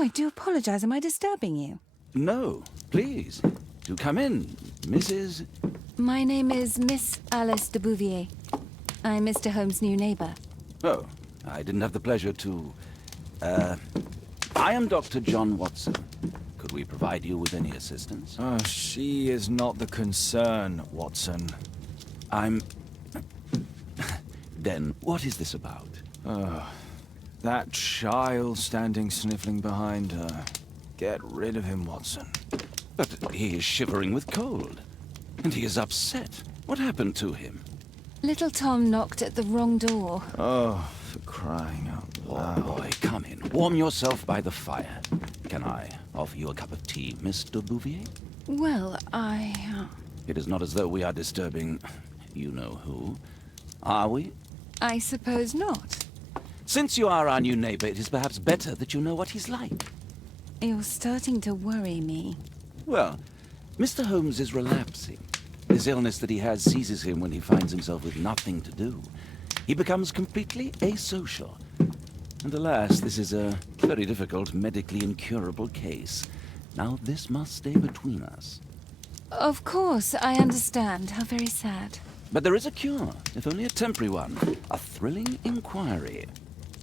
Oh, I do apologize. Am I disturbing you? No, please. Do come in, Mrs. My name is Miss Alice de Bouvier. I'm Mr. Holmes' new neighbor. Oh, I didn't have the pleasure to... I am Dr. John Watson. Could we provide you with any assistance? Oh, she is not the concern, Watson. I'm... Then, what is this about? That child standing sniffling behind her. Get rid of him, Watson. But he is shivering with cold. And he is upset. What happened to him? Little Tom knocked at the wrong door. Oh, for crying out loud. Oh, boy, come in. Warm yourself by the fire. Can I offer you a cup of tea, Mr. Bouvier? Well, It is not as though we are disturbing you-know-who. Are we? I suppose not. Since you are our new neighbor, it is perhaps better that you know what he's like. You're starting to worry me. Well, Mr. Holmes is relapsing. This illness that he has seizes him when he finds himself with nothing to do. He becomes completely asocial. And alas, this is a very difficult, medically incurable case. Now, this must stay between us. Of course, I understand. How very sad. But there is a cure, if only a temporary one. A thrilling inquiry.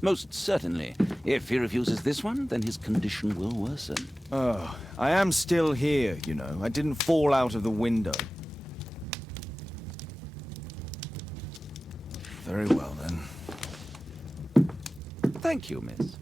Most certainly. If he refuses this one, then his condition will worsen. Oh, I am still here, you know. I didn't fall out of the window. Very well, then. Thank you, miss.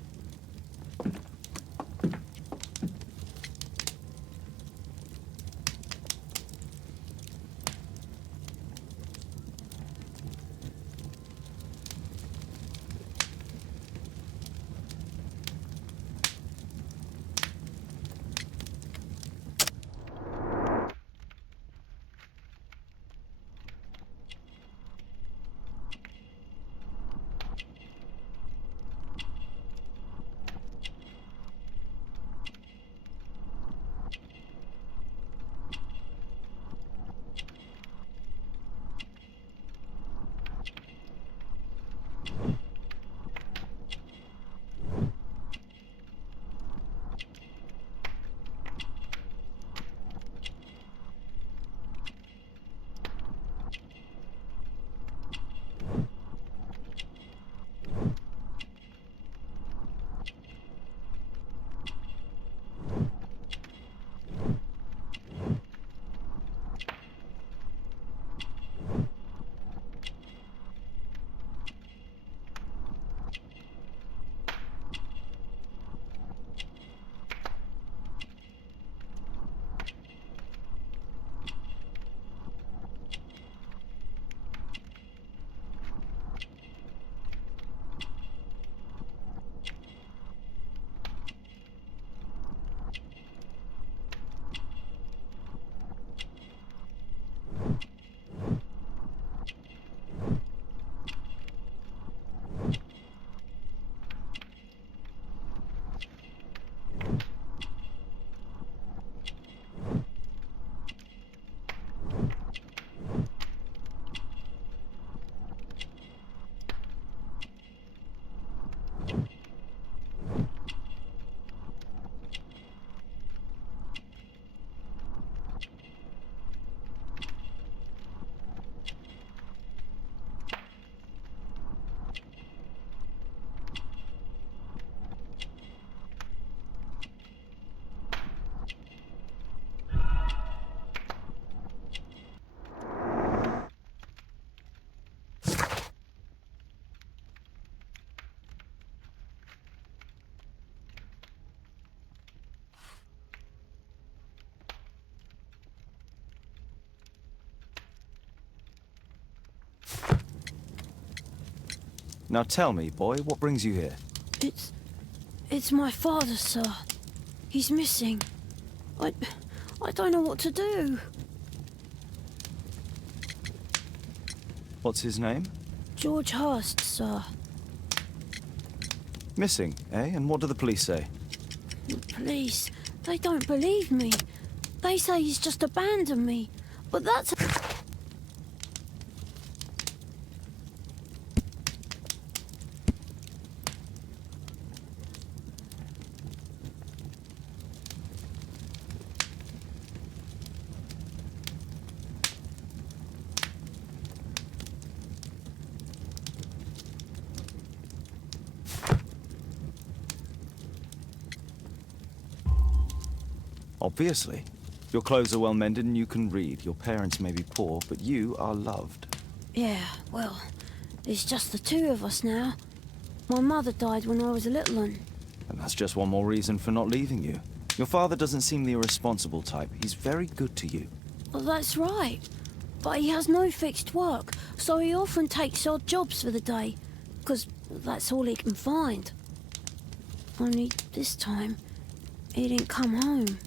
Now tell me, boy, what brings you here? It's my father, sir. He's missing. I don't know what to do. What's his name? George Hurst, sir. Missing, eh? And what do the police say? The police, they don't believe me. They say he's just abandoned me. But that's... Obviously. Your clothes are well mended and you can read. Your parents may be poor, but you are loved. Yeah, well, it's just the two of us now. My mother died when I was a little one. And that's just one more reason for not leaving you. Your father doesn't seem the irresponsible type. He's very good to you. Well, that's right. But he has no fixed work, so he often takes odd jobs for the day, because that's all he can find. Only this time, he didn't come home.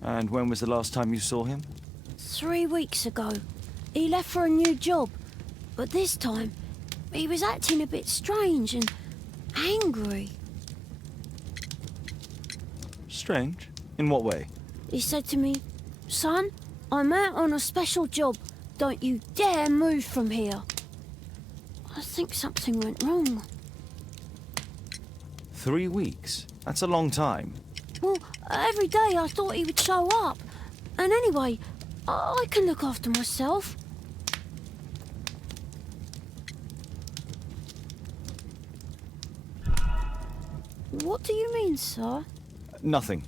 And when was the last time you saw him? 3 weeks ago. He left for a new job, but this time, he was acting a bit strange and angry. Strange? In what way? He said to me, "Son, I'm out on a special job. Don't you dare move from here." I think something went wrong. 3 weeks? That's a long time. Well, every day I thought he would show up. And anyway, I can look after myself. What do you mean, sir? Nothing.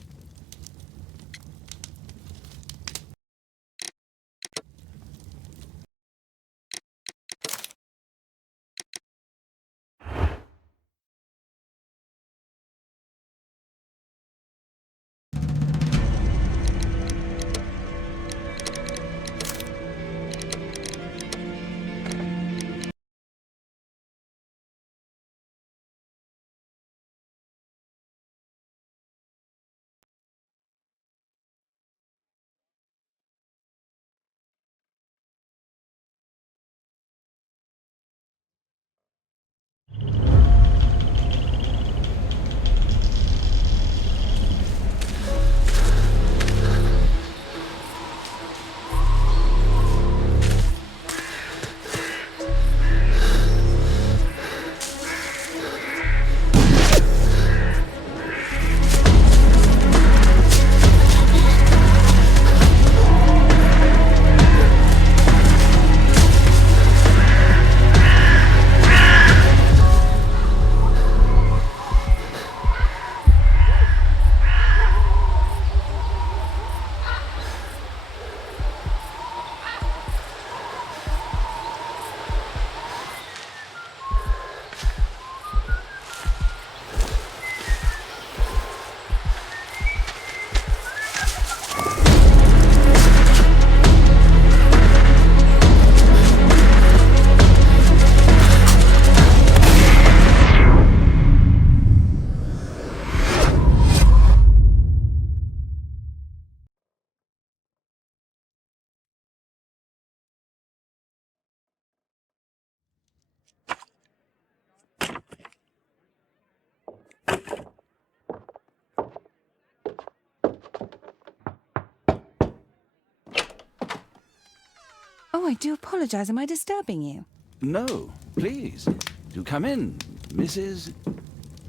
Oh, I do apologize. Am I disturbing you? No, please. Do come in, Mrs.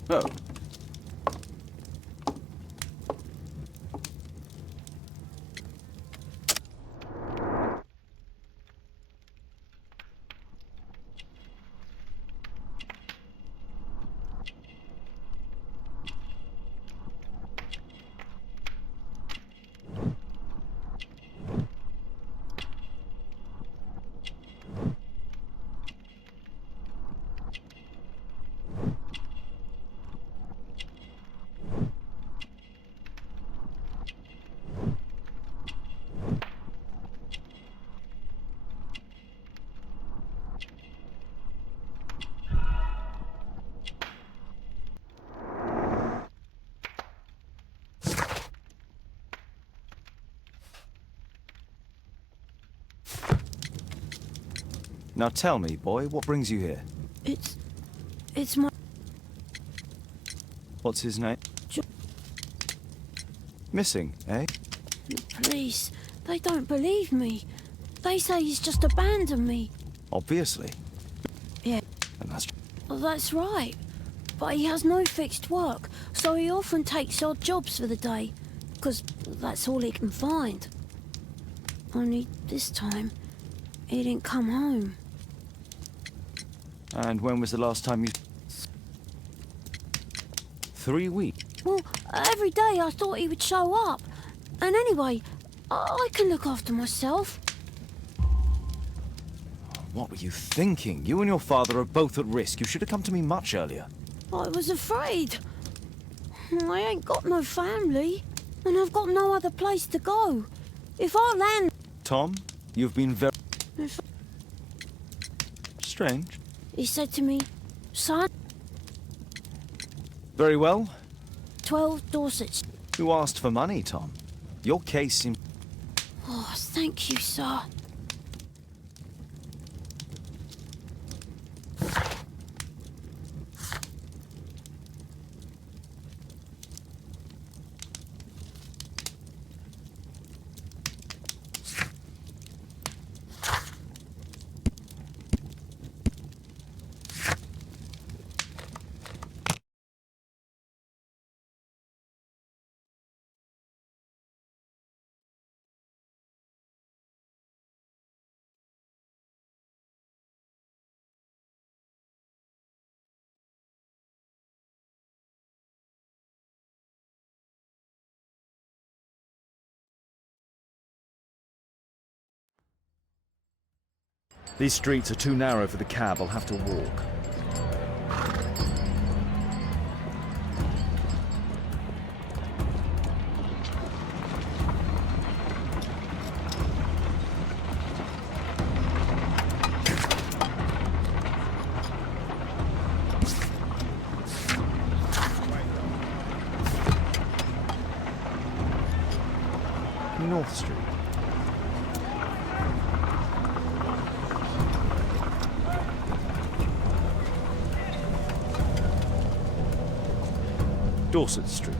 Oh. Now tell me, boy, what brings you here? It's my... What's his name? Jo- Missing, eh? The police, they don't believe me. They say he's just abandoned me. Obviously. Yeah. And that's... Well, that's right. But he has no fixed work, so he often takes odd jobs for the day, because that's all he can find. Only this time, he didn't come home. And when was the last time you... 3 weeks? Well, every day I thought he would show up. And anyway, I can look after myself. What were you thinking? You and your father are both at risk. You should have come to me much earlier. I was afraid. I ain't got no family, and I've got no other place to go. If I land... Tom, you've been very... If strange. He said to me, son, Very well. 12 Dorset. Who asked for money, Tom? Your case seems... Oh, thank you, sir. These streets are too narrow for the cab. I'll have to walk. North Street. Dorset Street.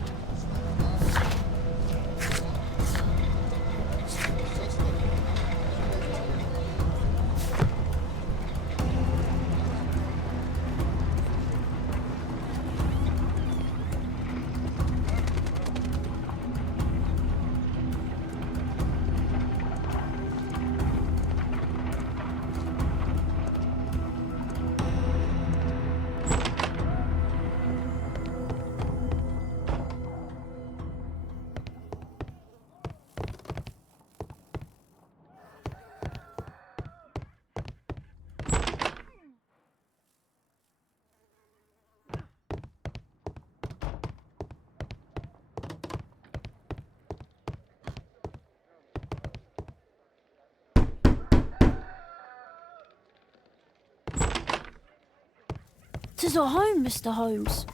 Tis our home, Mr. Holmes.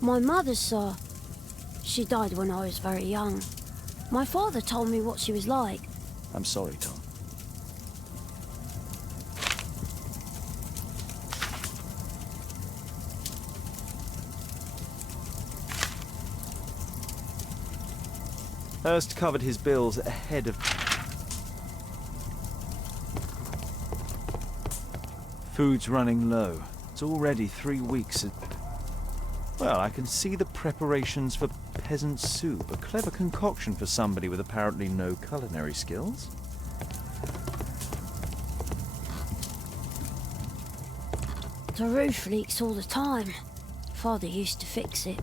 My mother, sir. She died when I was very young. My father told me what she was like. I'm sorry, Tom. Hurst covered his bills ahead of... Food's running low. It's already 3 weeks. Well, I can see the preparations for peasant soup. A clever concoction for somebody with apparently no culinary skills. The roof leaks all the time. Father used to fix it.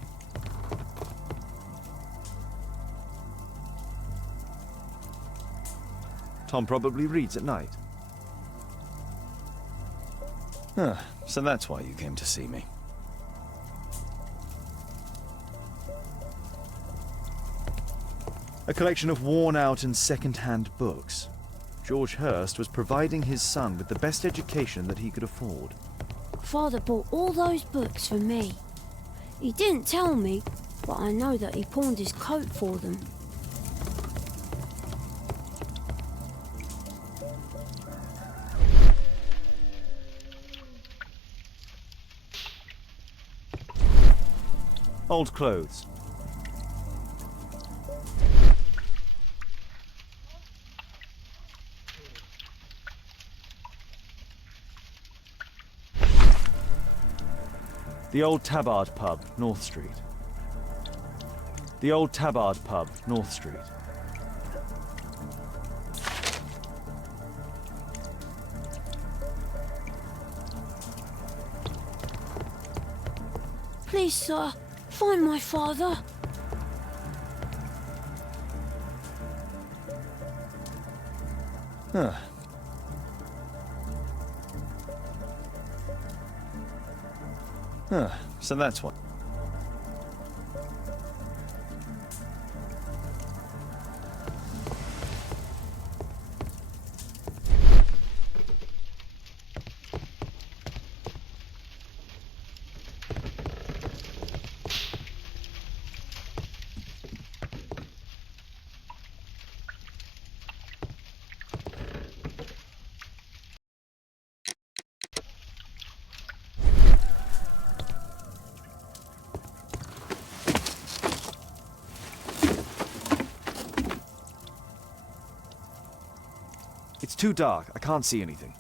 Tom probably reads at night. Huh, so that's why you came to see me. A collection of worn-out and second-hand books. George Hurst was providing his son with the best education that he could afford. Father bought all those books for me. He didn't tell me, but I know that he pawned his coat for them. Old clothes. The Old Tabard Pub, North Street. The Old Tabard Pub, North Street. Please, sir, find my father. Huh. So that's what. It's too dark. I can't see anything.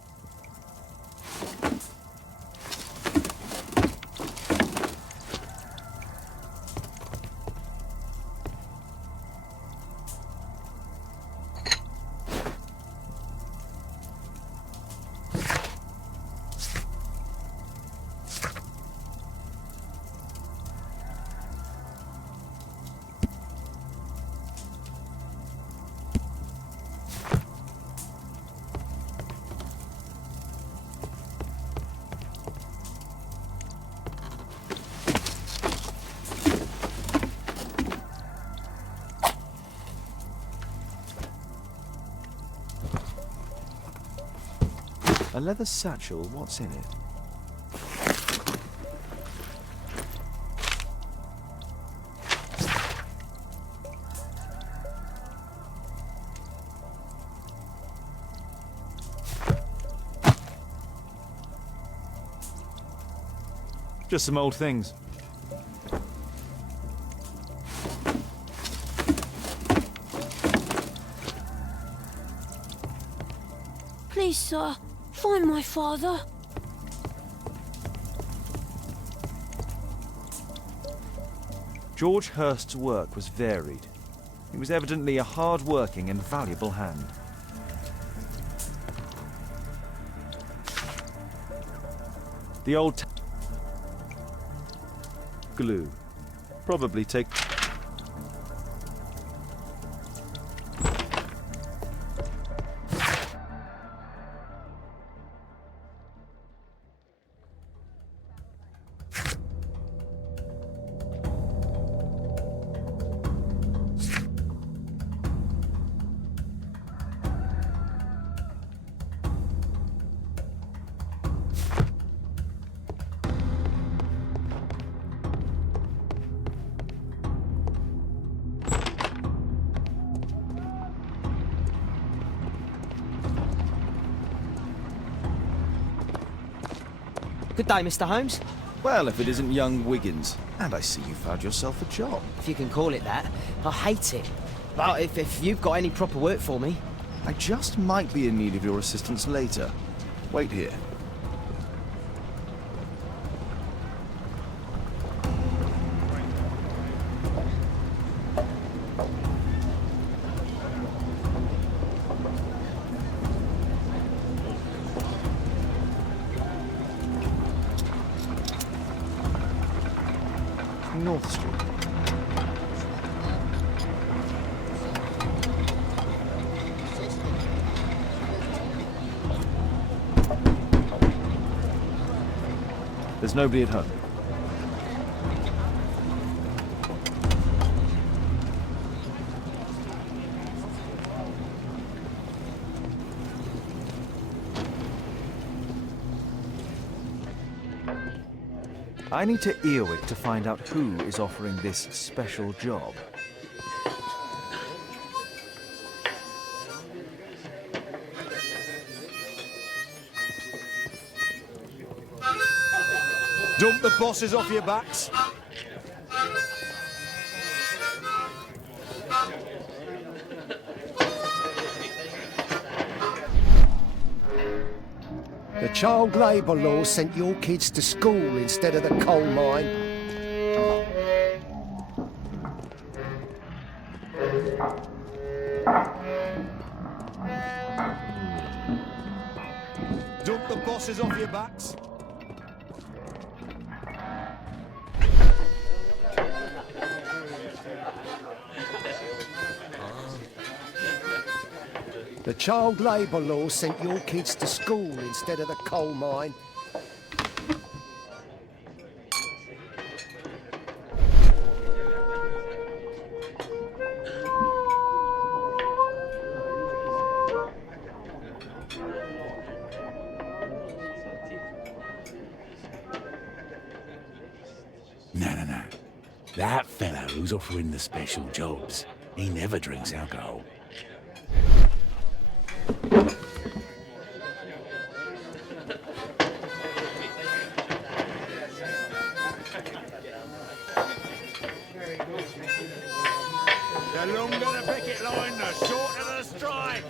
A leather satchel, what's in it? Just some old things. Please, sir, find my father. George Hurst's work was varied. He was evidently a hard-working and valuable hand. The old glue. Probably take... Good day, Mr. Holmes. Well, if it isn't young Wiggins. And I see you found yourself a job. If you can call it that. I hate it. But if you've got any proper work for me... I just might be in need of your assistance later. Wait here. North Street. There's nobody at home. I need to Earwig to find out who is offering this special job. Dump the bosses off your backs. The child labour law sent your kids to school instead of the coal mine. Dump the bosses off your backs. The child labour law sent your kids to school instead of the coal mine. No. That fellow who's offering the special jobs, he never drinks alcohol. The longer the picket line, the shorter the strike.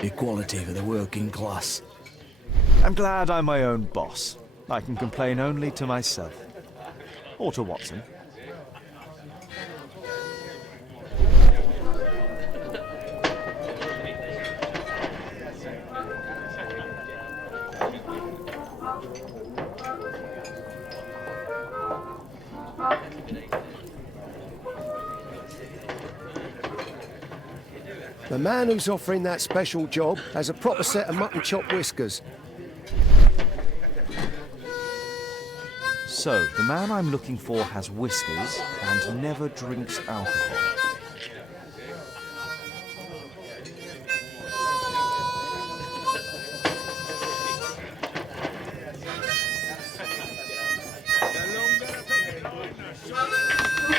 Equality for the working class. I'm glad I'm my own boss. I can complain only to myself. Or to Watson. The man who's offering that special job has a proper set of mutton chop whiskers. So, the man I'm looking for has whiskers and never drinks alcohol. The longer the picket line, the shorter the strike.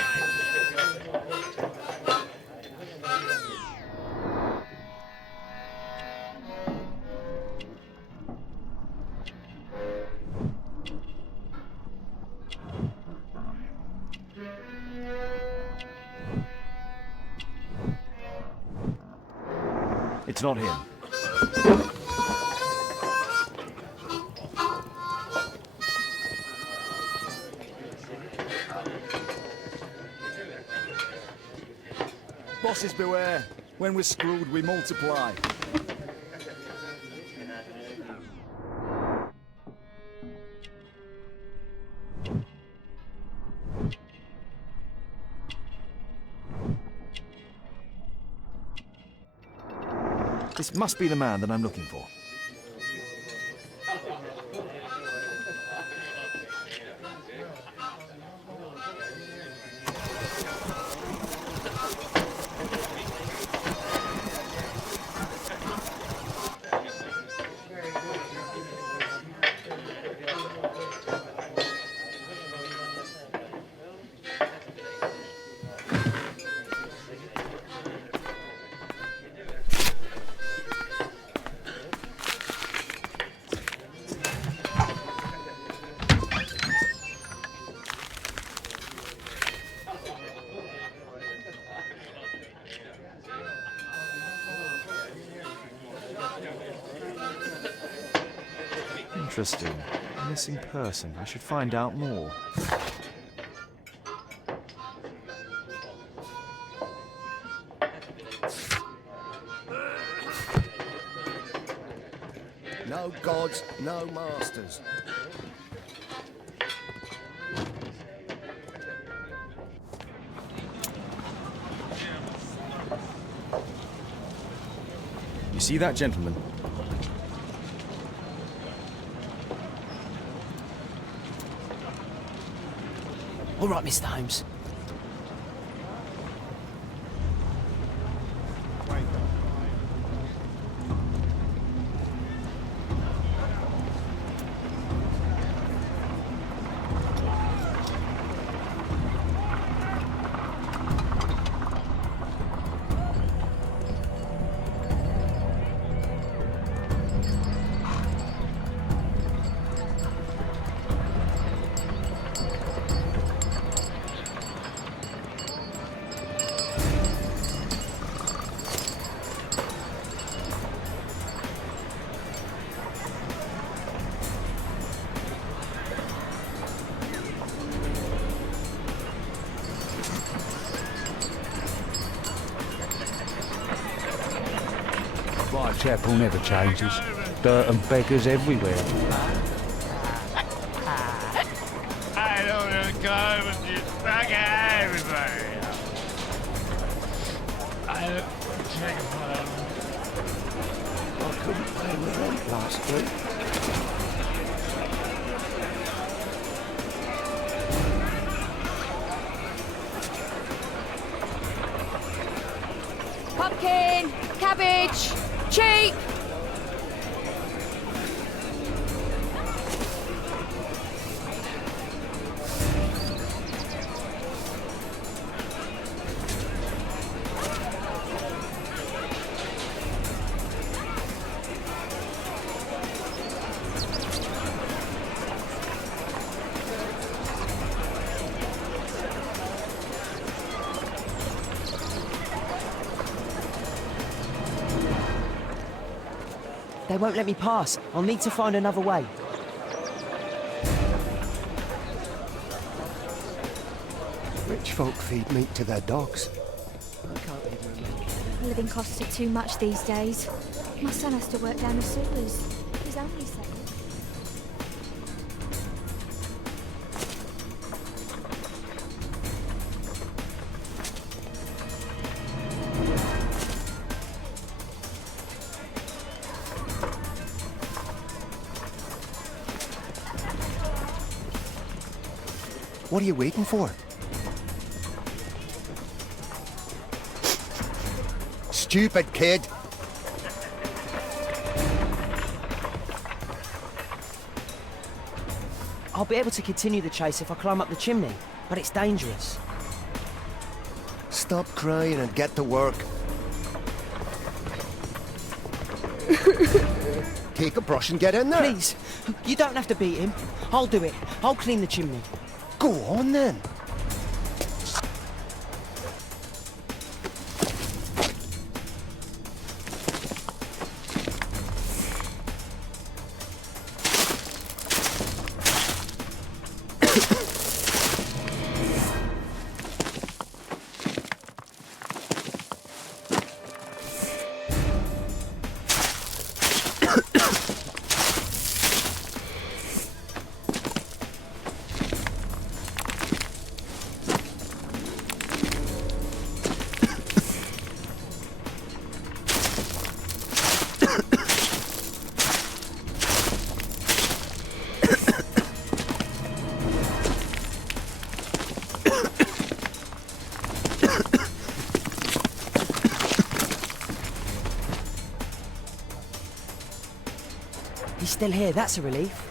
It's not him. Bosses beware. When we're screwed, we multiply. This must be the man that I'm looking for. Interesting. A missing person. I should find out more. No gods, no masters. You see that gentleman? All right, Mr. Holmes. Whitechapel never changes. Dirt and beggars everywhere. I don't go with you. Fuck everybody. I don't check I couldn't pay my rent last week. Pumpkin, cabbage, cheap. They won't let me pass. I'll need to find another way. Rich folk feed meat to their dogs. I can't even remember. Living costs are too much these days. My son has to work down the sewers. He's only 7. What are you waiting for? Stupid kid! I'll be able to continue the chase if I climb up the chimney, but it's dangerous. Stop crying and get to work. Take a brush and get in there. Please, you don't have to beat him. I'll do it. I'll clean the chimney. Go on then. He's still here, that's a relief.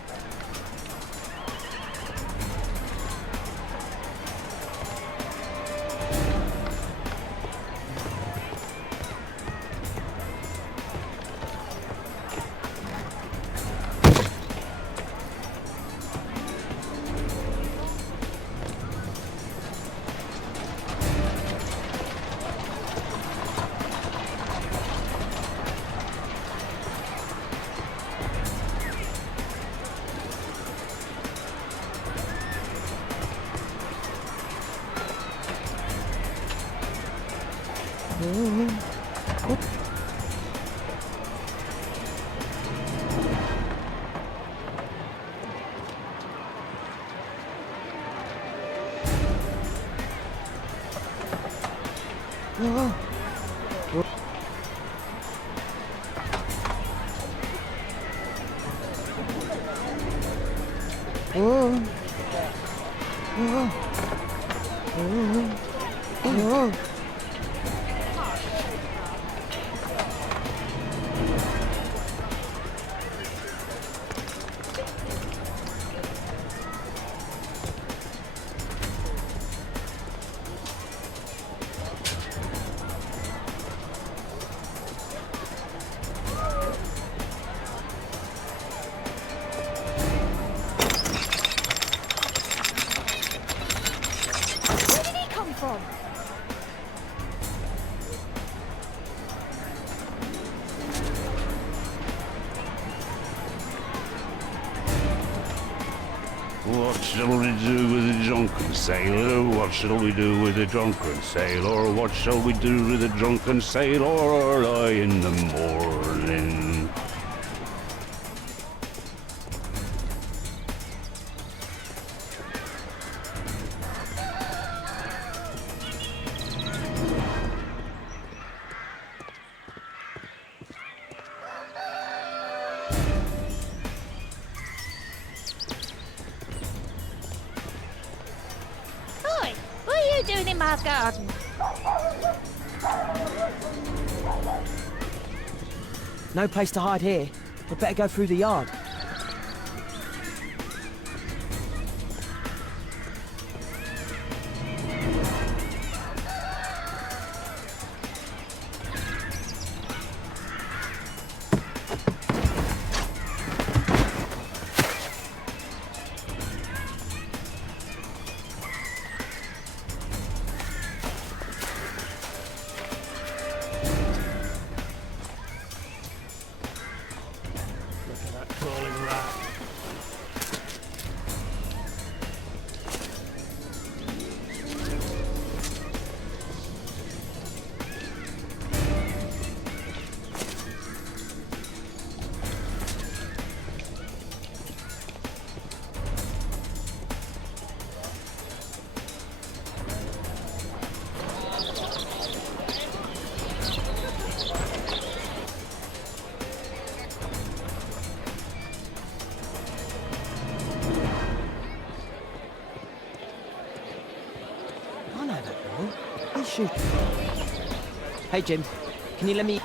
what shall we do with a drunken sailor? What shall we do with a drunken sailor? What shall we do with a drunken sailor early in the morning? Oi, what are you doing in my garden? No place to hide here. We'd better go through the yard. I know that boy. He's shooting. Hey, Jim. Can you let me...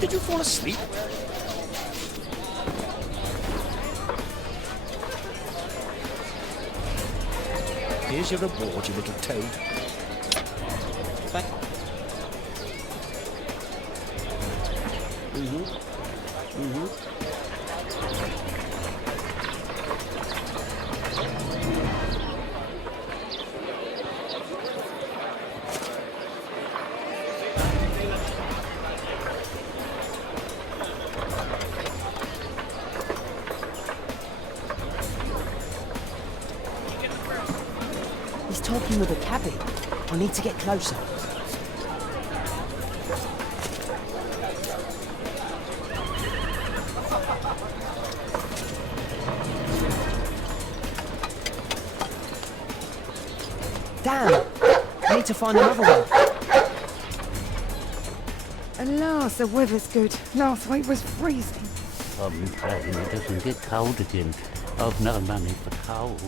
Did you fall asleep? Here's your reward, you little toad. He's talking with a cabby. I need to get closer. Damn! I need to find another one. At last, the weather's good. Last week was freezing. I'm praying it doesn't get cold again. I've no money for coal.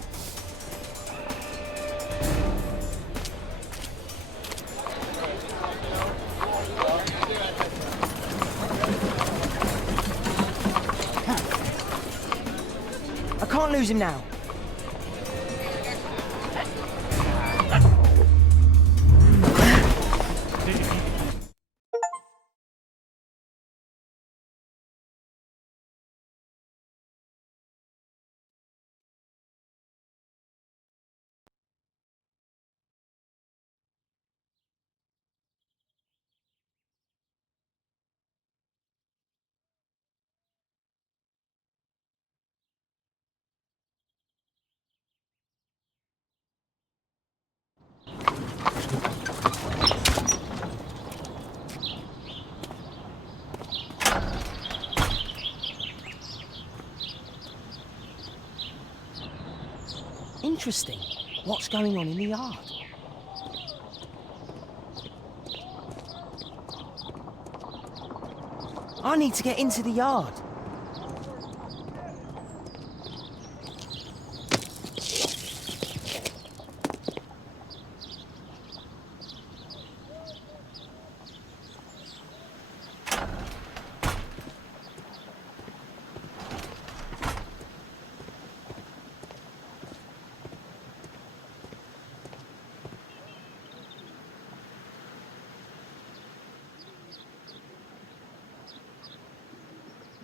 I can't lose him now. Interesting. What's going on in the yard? I need to get into the yard.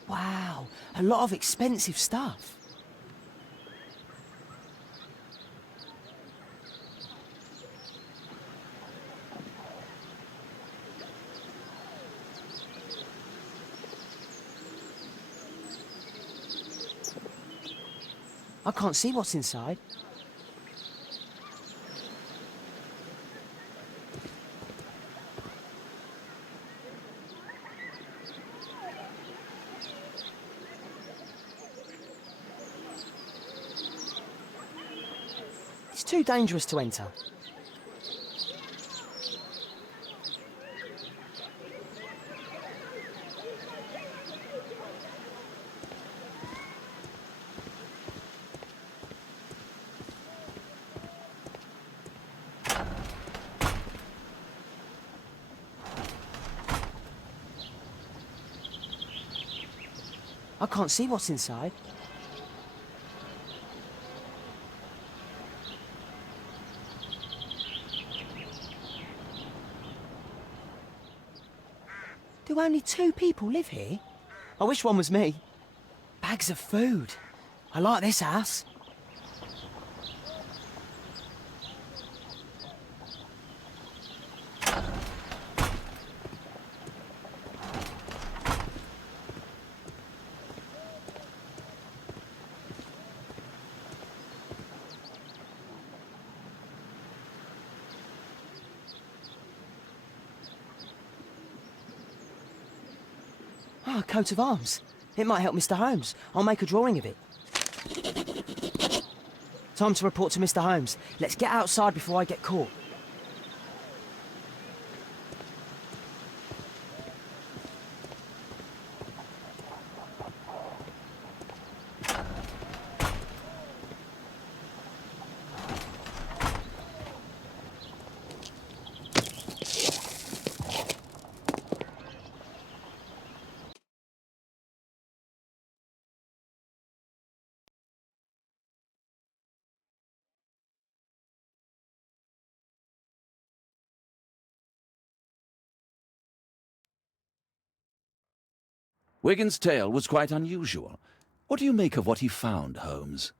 Wow, a lot of expensive stuff. I can't see what's inside. It's too dangerous to enter. I can't see what's inside. Do only 2 people live here? I wish one was me. Bags of food. I like this house. Ah, a coat of arms. It might help Mr. Holmes. I'll make a drawing of it. Time to report to Mr. Holmes. Let's get outside before I get caught. Wigan's tale was quite unusual. What do you make of what he found, Holmes?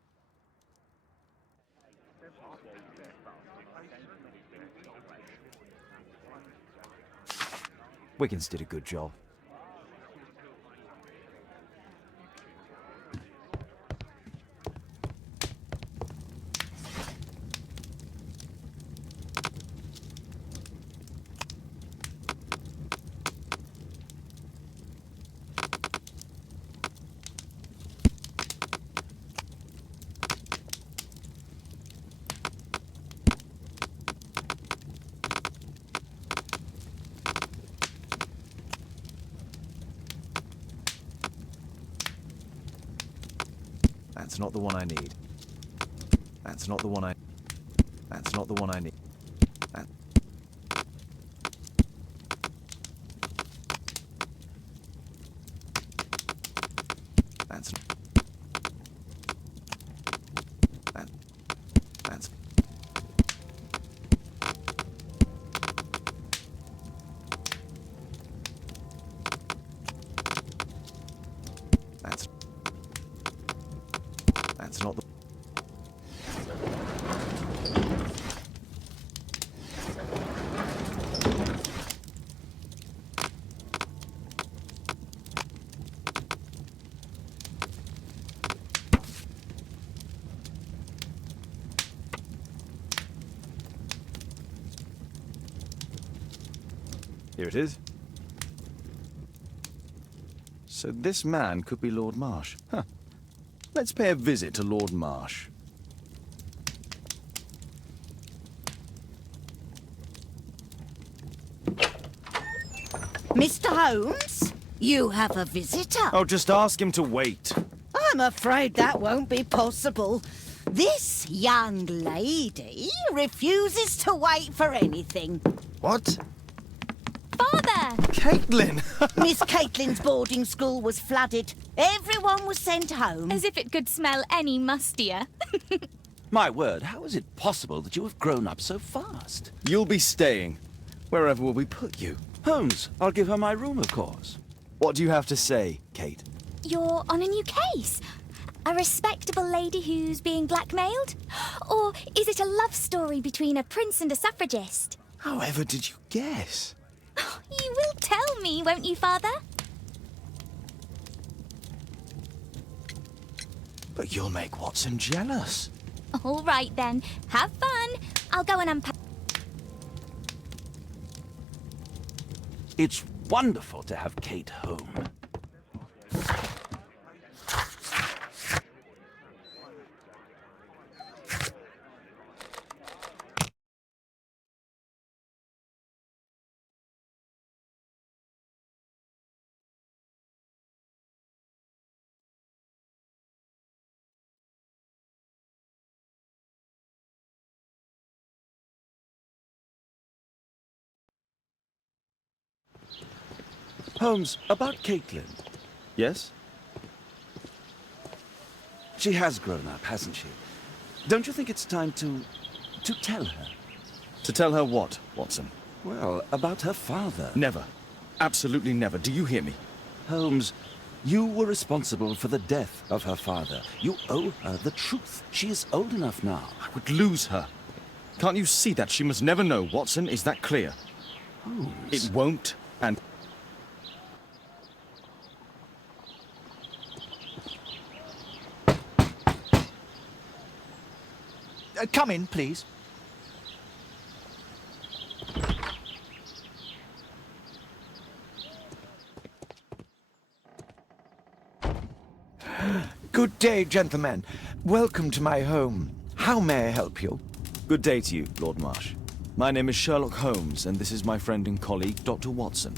Wiggins did a good job. That's not the one I need. That's not the one I... That's not the one I need. That... That's... That... That's... That's... That's not the... Here it is. So this man could be Lord Marsh. Huh. Let's pay a visit to Lord Marsh. Mr. Holmes? You have a visitor? Oh, just ask him to wait. I'm afraid that won't be possible. This young lady refuses to wait for anything. What? Father! Caitlin! Miss Caitlin's boarding school was flooded. Everyone was sent home. As if it could smell any mustier. My word, how is it possible that you have grown up so fast? You'll be staying. Wherever will we put you? Holmes, I'll give her my room, of course. What do you have to say, Kate? You're on a new case. A respectable lady who's being blackmailed? Or is it a love story between a prince and a suffragist? However did you guess? You will tell me, won't you, Father? But you'll make Watson jealous. All right, then. Have fun. I'll go and unpack. It's wonderful to have Kate home. Holmes, about Caitlin. Yes? She has grown up, hasn't she? Don't you think it's time to tell her? To tell her what, Watson? Well, about her father. Never. Absolutely never. Do you hear me? Holmes, you were responsible for the death of her father. You owe her the truth. She is old enough now. I would lose her. Can't you see that? She must never know, Watson. Is that clear? Holmes. It won't, and... Come in, please. Good day, gentlemen. Welcome to my home. How may I help you? Good day to you, Lord Marsh. My name is Sherlock Holmes, and this is my friend and colleague, Dr. Watson.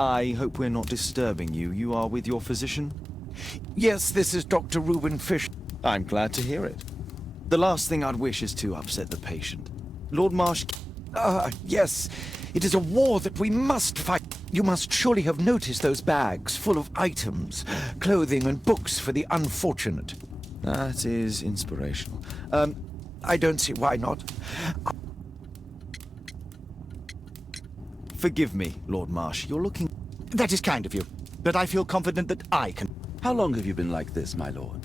I hope we're not disturbing you. You are with your physician? Yes, this is Dr. Reuben Fish. I'm glad to hear it. The last thing I'd wish is to upset the patient. Lord Marsh... Yes. It is a war that we must fight. You must surely have noticed those bags full of items, clothing and books for the unfortunate. That is inspirational. I don't see why not. Forgive me, Lord Marsh. You're looking... That is kind of you, but I feel confident that I can. How long have you been like this, my lord?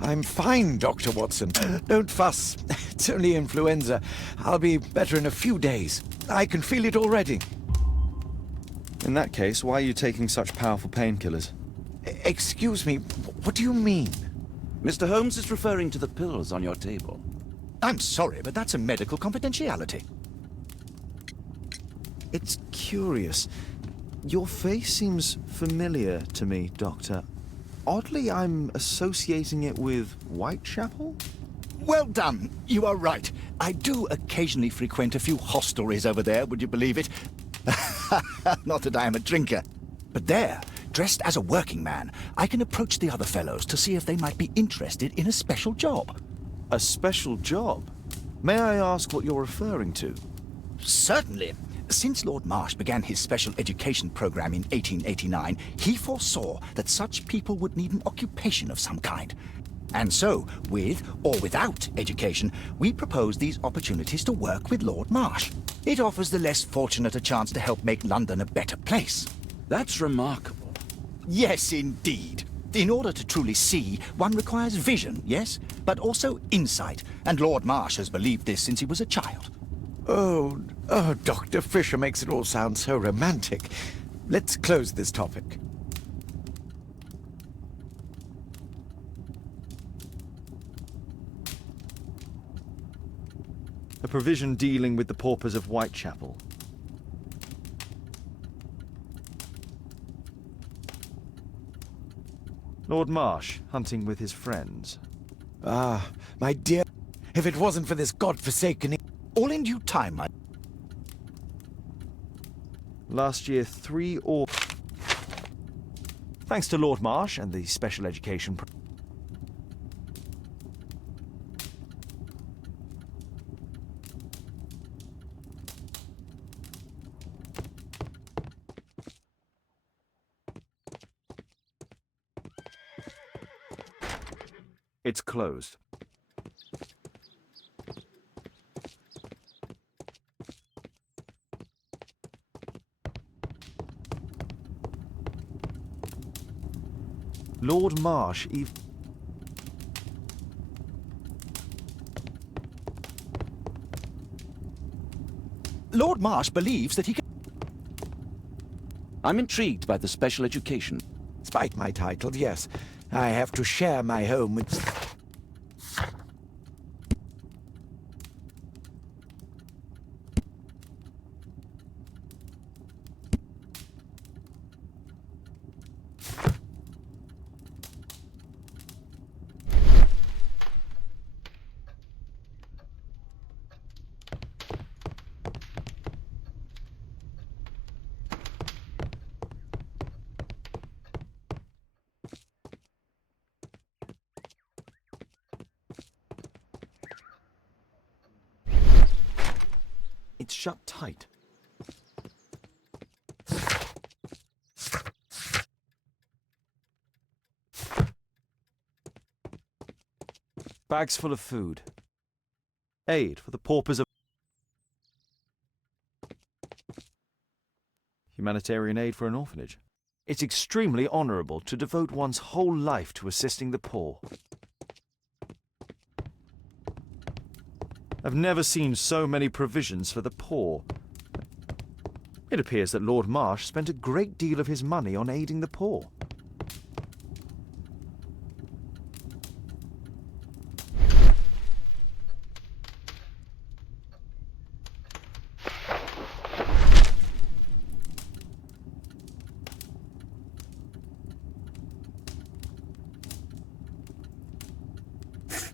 I'm fine, Dr. Watson. Don't fuss. It's only influenza. I'll be better in a few days. I can feel it already. In that case, why are you taking such powerful painkillers? Excuse me, what do you mean? Mr. Holmes is referring to the pills on your table. I'm sorry, but that's a medical confidentiality. It's curious. Your face seems familiar to me, Doctor. Oddly, I'm associating it with Whitechapel? Well done. You are right. I do occasionally frequent a few hostelries over there, would you believe it? Not that I am a drinker. But there, dressed as a working man, I can approach the other fellows to see if they might be interested in a special job. A special job? May I ask what you're referring to? Certainly. Since Lord Marsh began his special education program in 1889, he foresaw that such people would need an occupation of some kind. And so, with or without education, we propose these opportunities to work with Lord Marsh. It offers the less fortunate a chance to help make London a better place. That's remarkable. Yes, indeed. In order to truly see, one requires vision, yes, but also insight. And Lord Marsh has believed this since he was a child. Oh, Dr. Fisher makes it all sound so romantic. Let's close this topic. A provision dealing with the paupers of Whitechapel. Lord Marsh, hunting with his friends. Ah, my dear, if it wasn't for this godforsaken... All in due time, my... Last year, 3 or... Thanks to Lord Marsh and the special education... It's closed. Lord Marsh Lord Marsh believes that he can... I'm intrigued by the special education. Despite my title, yes, I have to share my home with... It's shut tight. Bags full of food. Aid for the paupers of... Humanitarian aid for an orphanage. It's extremely honourable to devote one's whole life to assisting the poor. I've never seen so many provisions for the poor. It appears that Lord Marsh spent a great deal of his money on aiding the poor.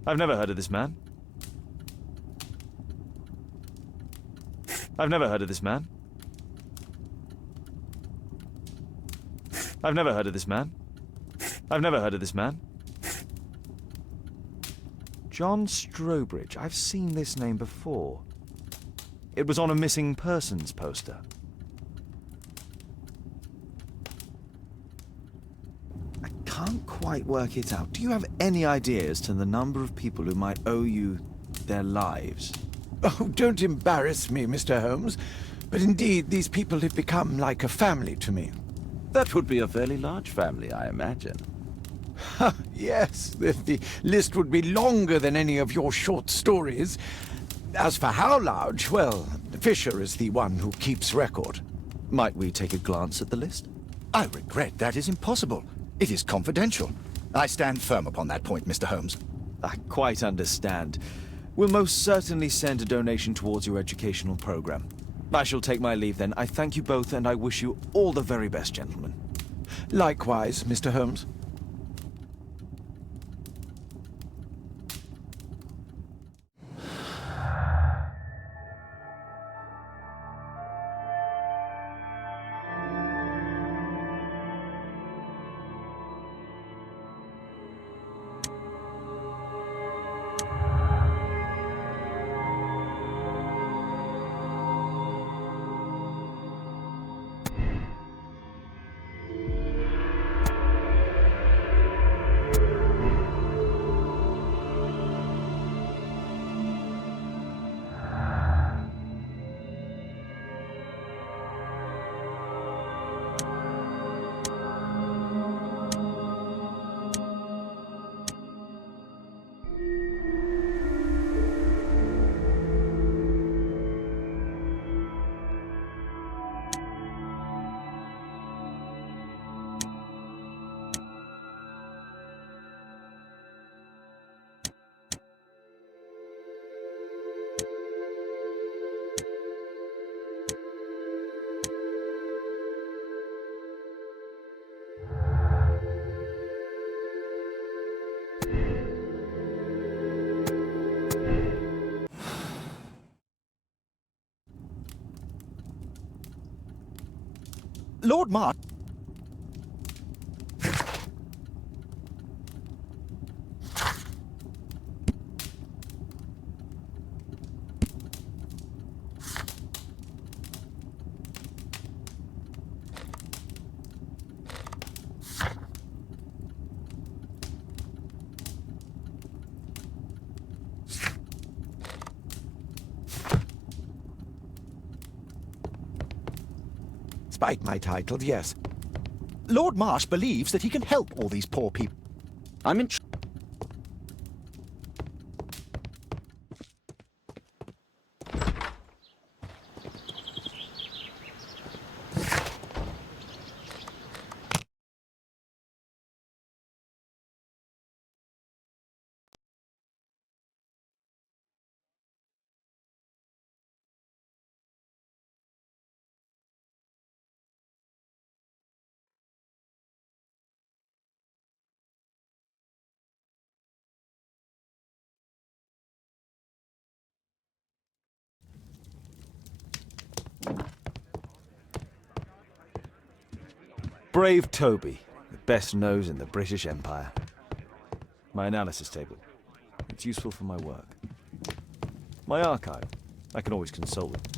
I've never heard of this man. I've never heard of this man. I've never heard of this man. I've never heard of this man. John Strobridge. I've seen this name before. It was on a missing persons poster. I can't quite work it out. Do you have any idea as to the number of people who might owe you their lives? Oh, don't embarrass me, Mr. Holmes. But indeed, these people have become like a family to me. That would be a fairly large family, I imagine. Yes, the list would be longer than any of your short stories. As for how large, well, Fisher is the one who keeps record. Might we take a glance at the list? I regret that is impossible. It is confidential. I stand firm upon that point, Mr. Holmes. I quite understand. We'll most certainly send a donation towards your educational program. I shall take my leave then. I thank you both, and I wish you all the very best, gentlemen. Likewise, Mr. Holmes. Lord March... Despite my title, yes. Lord Marsh believes that he can help all these poor people. I'm in... Brave Toby, the best nose in the British Empire. My analysis table. It's useful for my work. My archive. I can always consult it.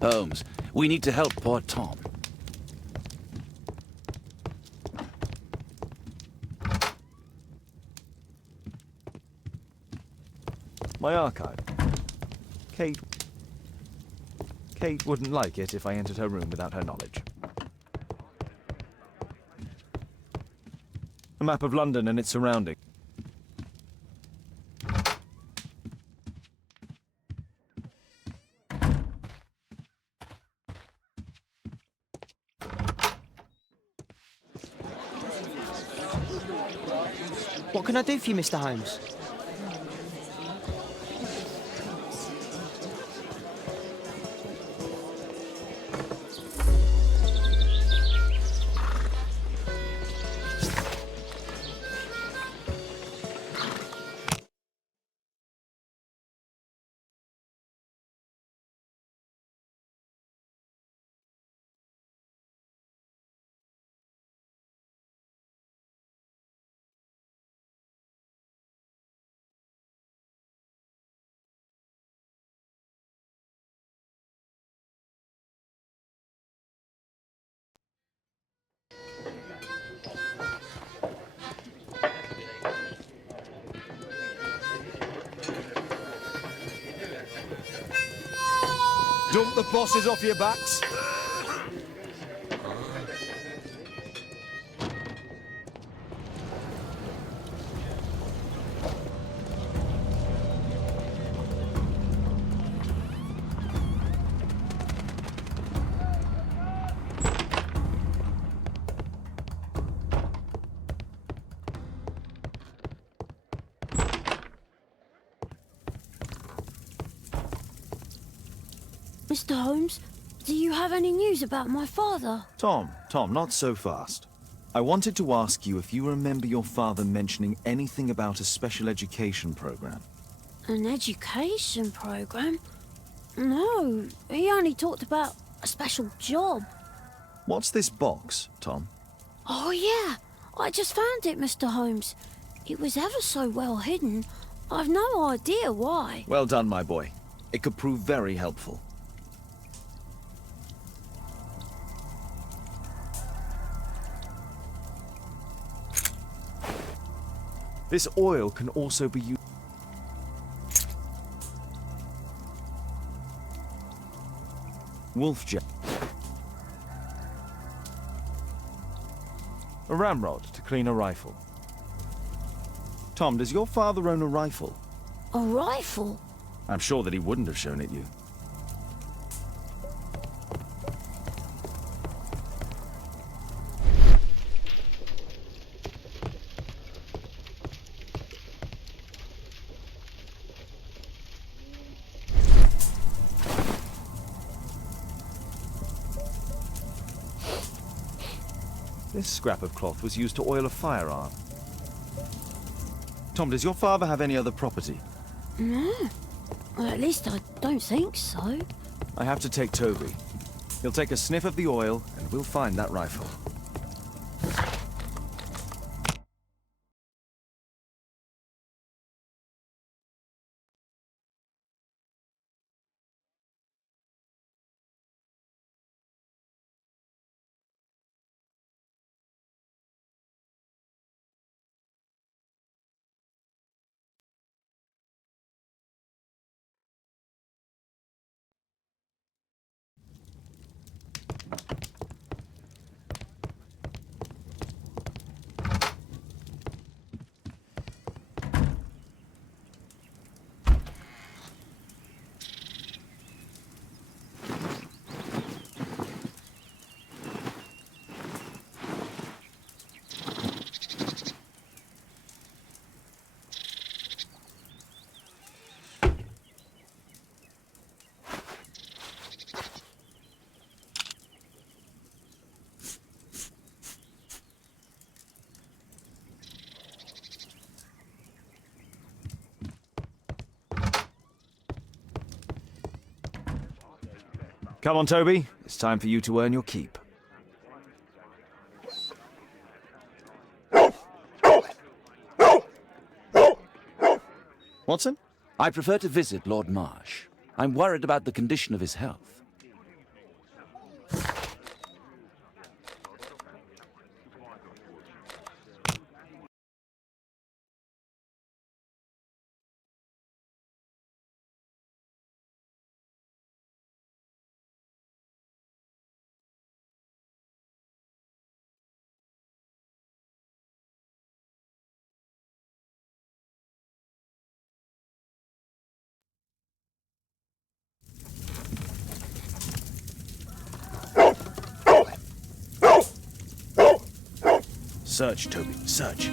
Holmes, we need to help poor Tom. My archive. Kate wouldn't like it if I entered her room without her knowledge. A map of London and its surroundings. What can I do for you, Mr. Holmes? Dump the bosses off your backs. Mr. Holmes, do you have any news about my father? Tom, not so fast. I wanted to ask you if you remember your father mentioning anything about a special education program. An education program? No, he only talked about a special job. What's this box, Tom? Oh yeah, I just found it, Mr. Holmes. It was ever so well hidden. I've no idea why. Well done, my boy. It could prove very helpful. This oil can also be used. Wolf jet. A ramrod to clean a rifle. Tom, does your father own a rifle? A rifle? I'm sure that he wouldn't have shown it you. This scrap of cloth was used to oil a firearm. Tom, does your father have any other property? No. Well, at least I don't think so. I have to take Toby. He'll take a sniff of the oil, and we'll find that rifle. Come on, Toby. It's time for you to earn your keep. Watson? I prefer to visit Lord Marsh. I'm worried about the condition of his health. Search, Toby, search.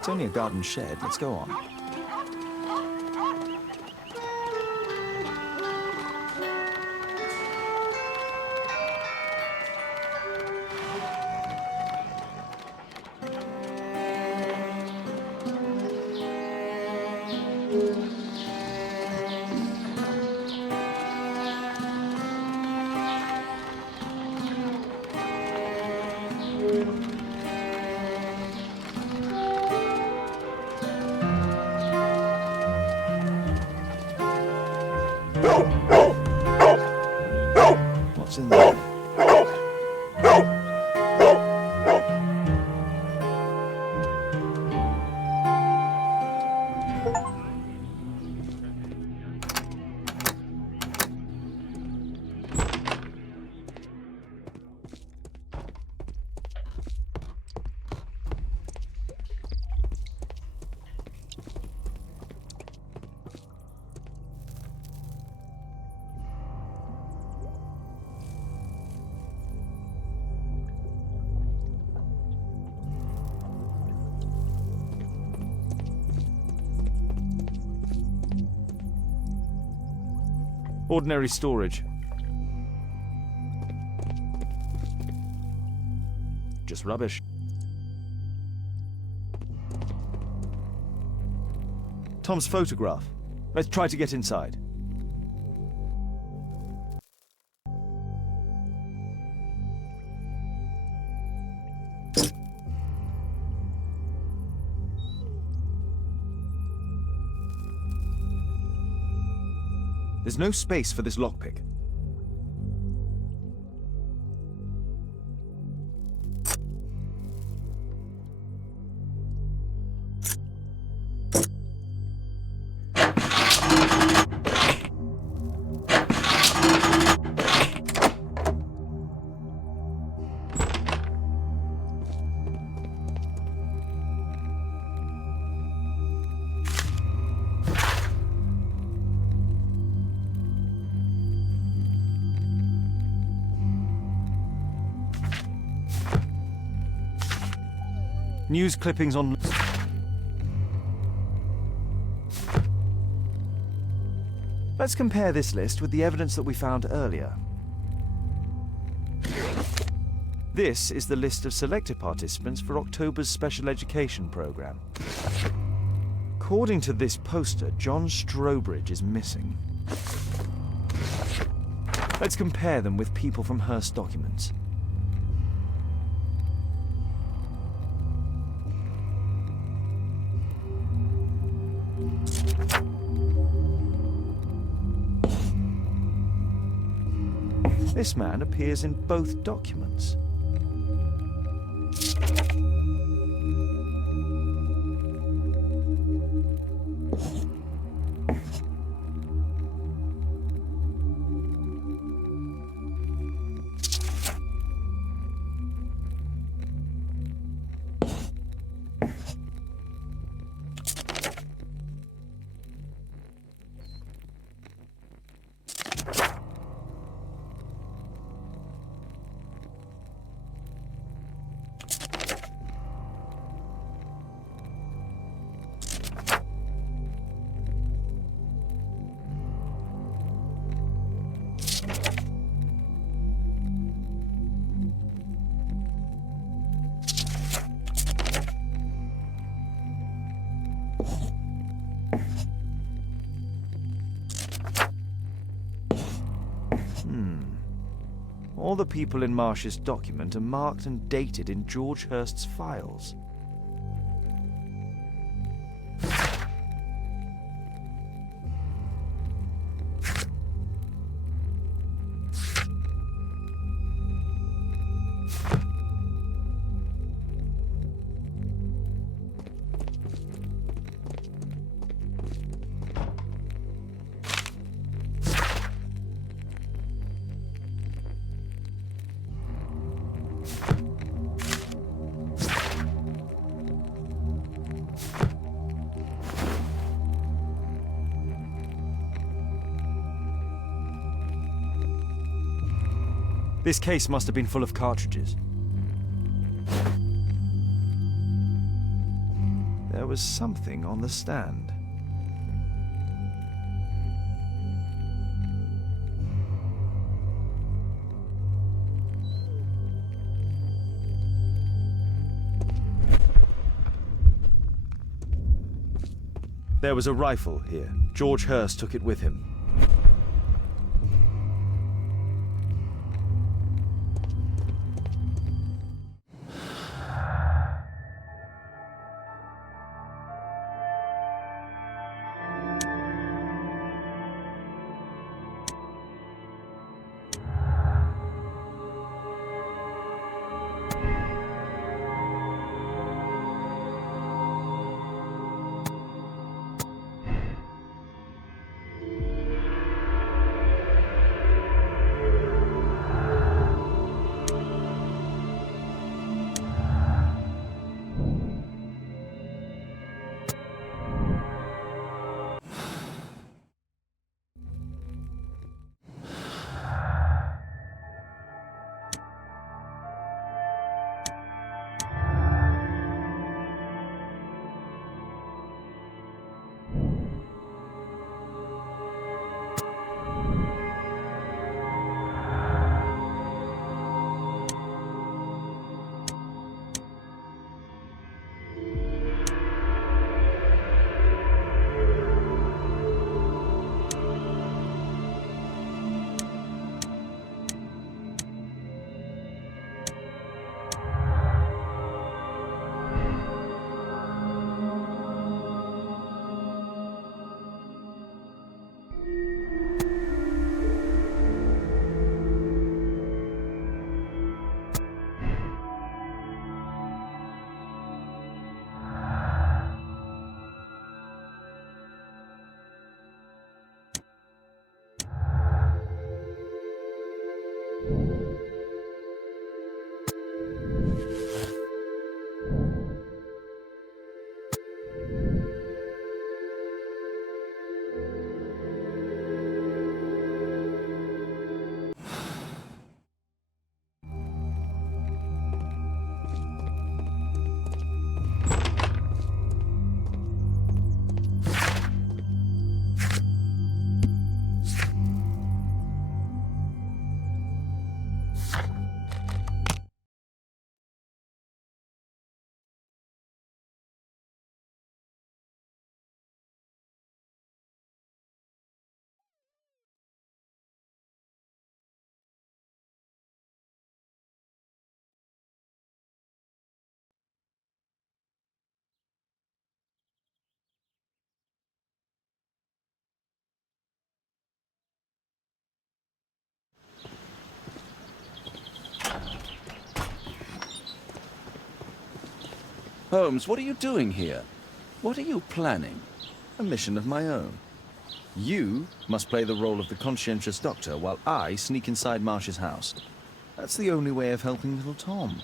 It's only a garden shed. Let's go on. What's in there? Ordinary storage. Just rubbish. Tom's photograph. Let's try to get inside. There's no space for this lockpick. News clippings on... Let's compare this list with the evidence that we found earlier. This is the list of selected participants for October's special education program. According to this poster, John Strobridge is missing. Let's compare them with people from Hearst documents. This man appears in both documents. All the people in Marsh's document are marked and dated in George Hearst's files. This case must have been full of cartridges. was something on the stand. There was a rifle here. George Hurst took it with him. Holmes, what are you doing here? What are you planning? A mission of my own. You must play the role of the conscientious doctor while I sneak inside Marsh's house. That's the only way of helping little Tom.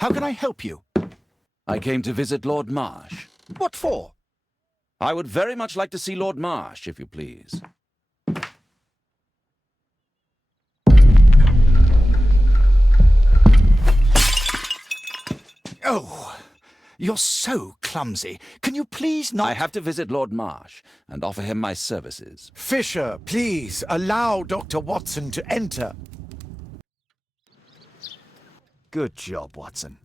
How can I help you? I came to visit Lord Marsh. What for? I would very much like to see Lord Marsh, if you please. Oh, you're so clumsy. Can you please not... I have to visit Lord Marsh and offer him my services. Fisher, please, allow Dr. Watson to enter. Good job, Watson.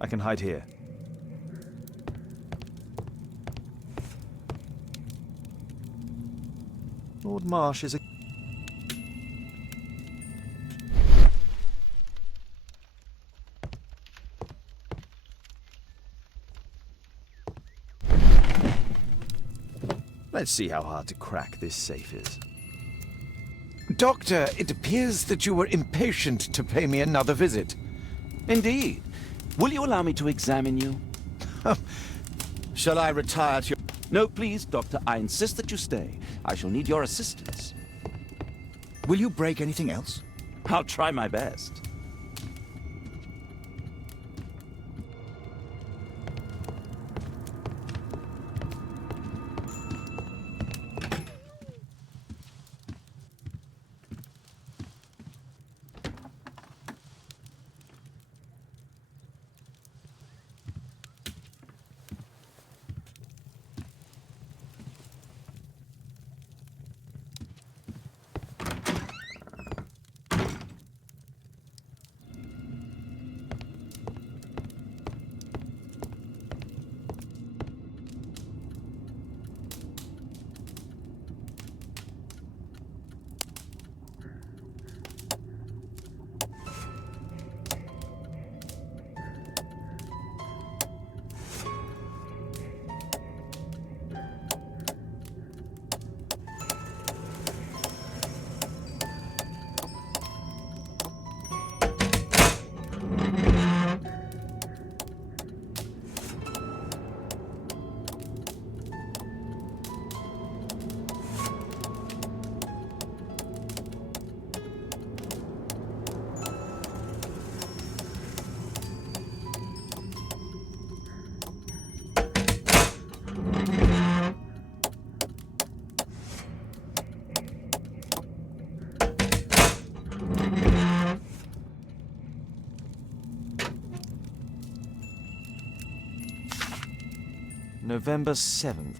I can hide here. Lord Marsh is a... Let's see how hard to crack this safe is. Doctor, it appears that you were impatient to pay me another visit. Indeed. Will you allow me to examine you? Shall I retire to your... No, please, Doctor. I insist that you stay. I shall need your assistance. Will you break anything else? I'll try my best. November 7th.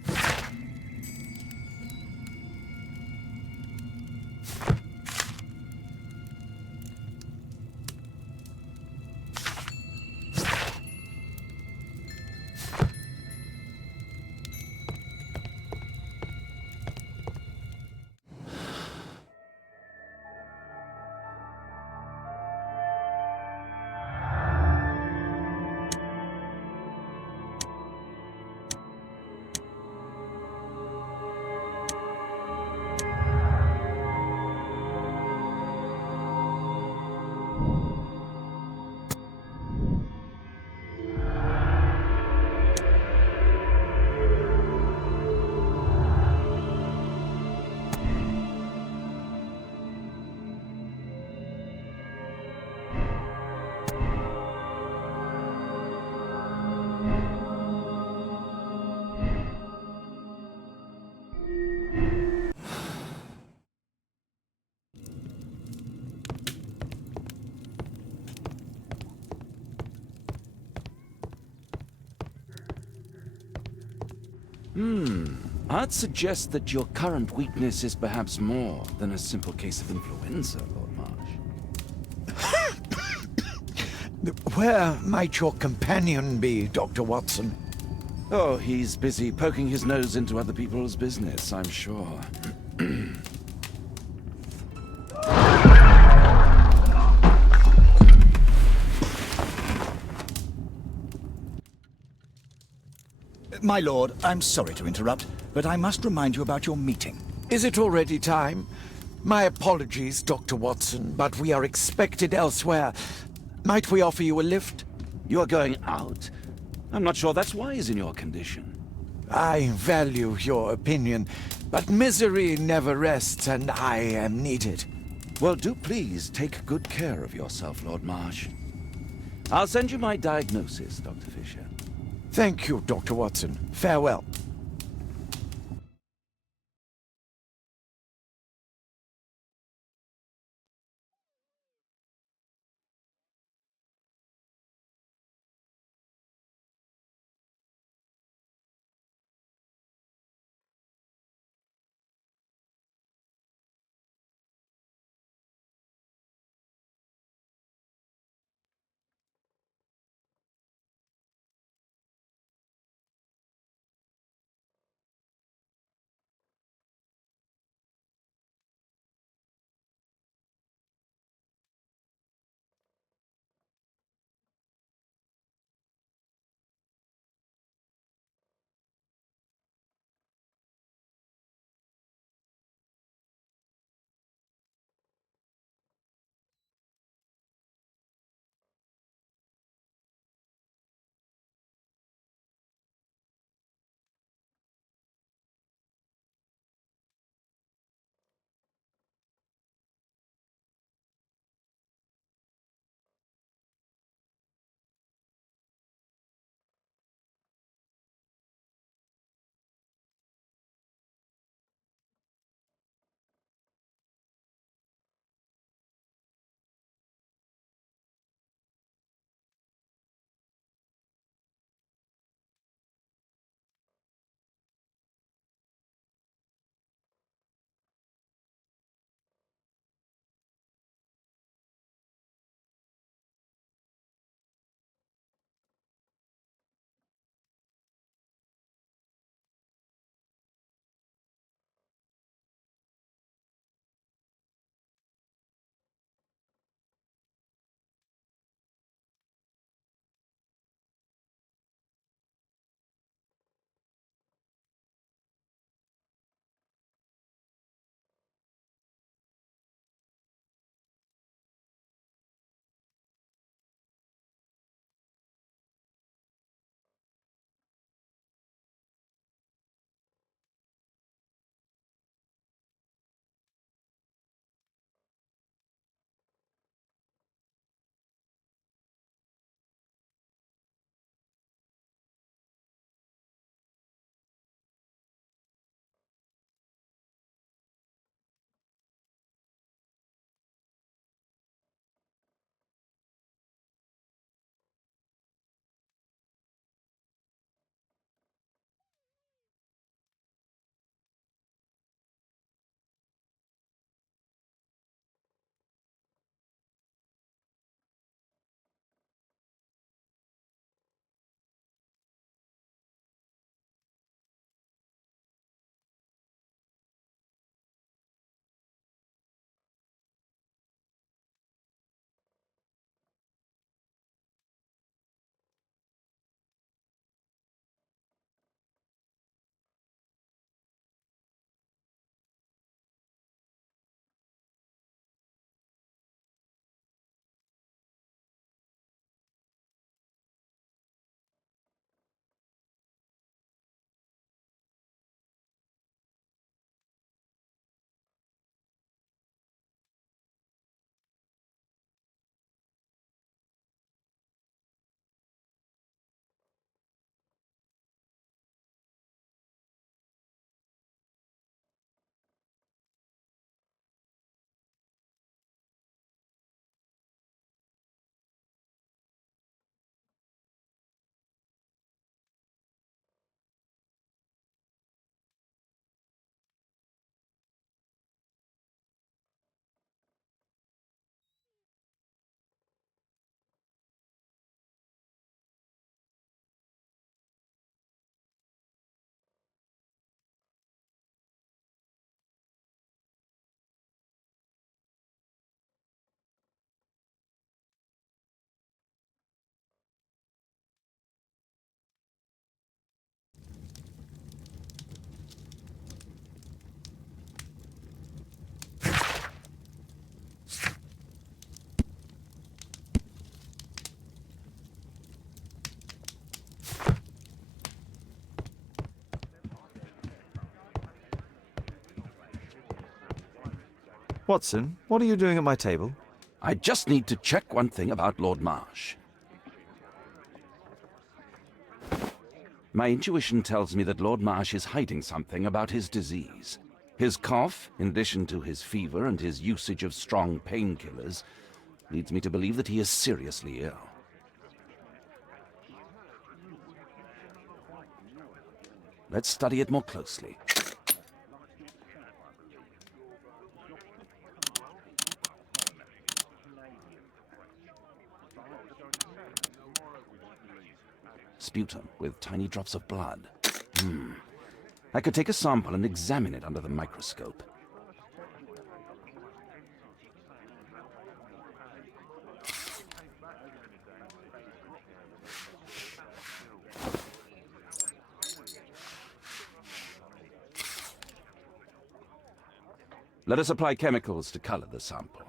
I'd suggest that your current weakness is perhaps more than a simple case of influenza, Lord Marsh. Where might your companion be, Dr. Watson? Oh, he's busy poking his nose into other people's business, I'm sure. My lord, I'm sorry to interrupt, but I must remind you about your meeting. Is it already time? My apologies, Dr. Watson, but we are expected elsewhere. Might we offer you a lift? You're going out? I'm not sure that's wise in your condition. I value your opinion, but misery never rests, and I am needed. Well, do please take good care of yourself, Lord Marsh. I'll send you my diagnosis, Dr. Fisher. Thank you, Dr. Watson. Farewell. Watson, what are you doing at my table? I just need to check one thing about Lord Marsh. My intuition tells me that Lord Marsh is hiding something about his disease. His cough, in addition to his fever and his usage of strong painkillers, leads me to believe that he is seriously ill. Let's study it more closely. Sputum with tiny drops of blood. I could take a sample and examine it under the microscope. Let us apply chemicals to color the sample.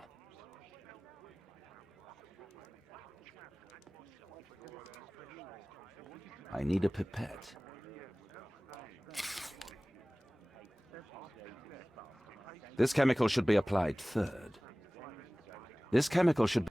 I need a pipette. This chemical should be applied third. This chemical should be...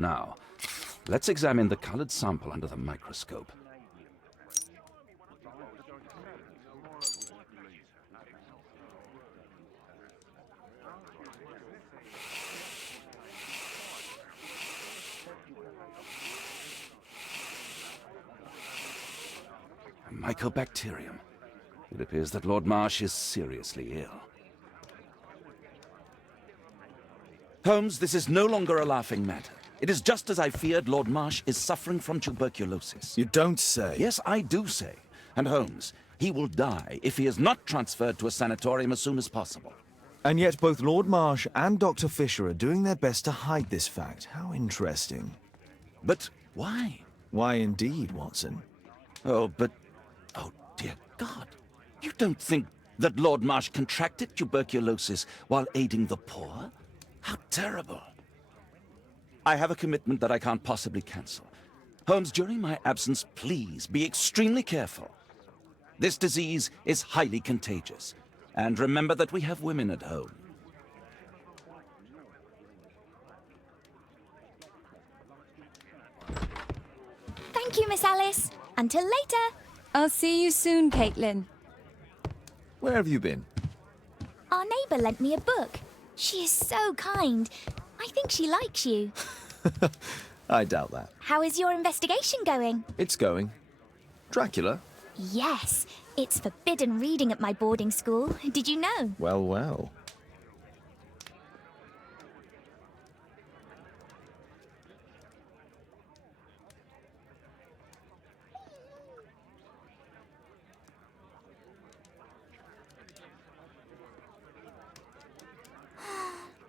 Now, let's examine the colored sample under the microscope. A mycobacterium. It appears that Lord Marsh is seriously ill. Holmes, this is no longer a laughing matter. It is just as I feared. Lord Marsh is suffering from tuberculosis. You don't say. Yes, I do say. And Holmes, he will die if he is not transferred to a sanatorium as soon as possible. And yet both Lord Marsh and Dr. Fisher are doing their best to hide this fact. How interesting. But why? Why indeed, Watson? Oh, dear God. You don't think that Lord Marsh contracted tuberculosis while aiding the poor? How terrible. I have a commitment that I can't possibly cancel. Holmes, during my absence, please be extremely careful. This disease is highly contagious. And remember that we have women at home. Thank you, Miss Alice. Until later. I'll see you soon, Caitlin. Where have you been? Our neighbour lent me a book. She is so kind. I think she likes you. I doubt that. How is your investigation going? It's going. Dracula? Yes, it's forbidden reading at my boarding school. Did you know? Well, well.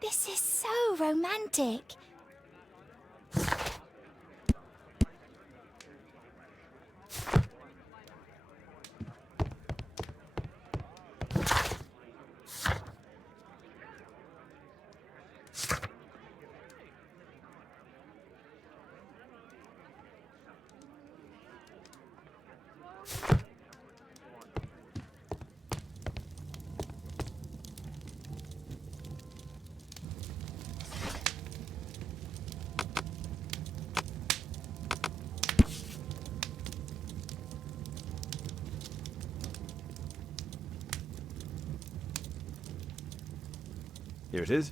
This is so romantic. Here it is.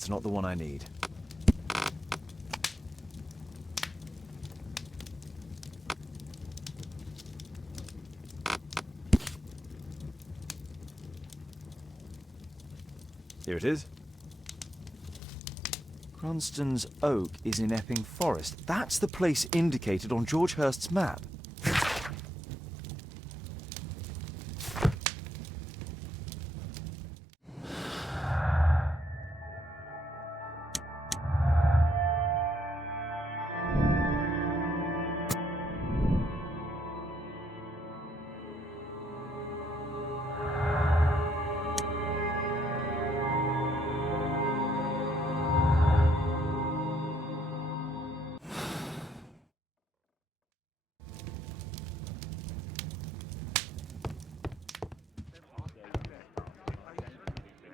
That's not the one I need. Here it is. Cranston's Oak is in Epping Forest. That's the place indicated on George Hurst's map.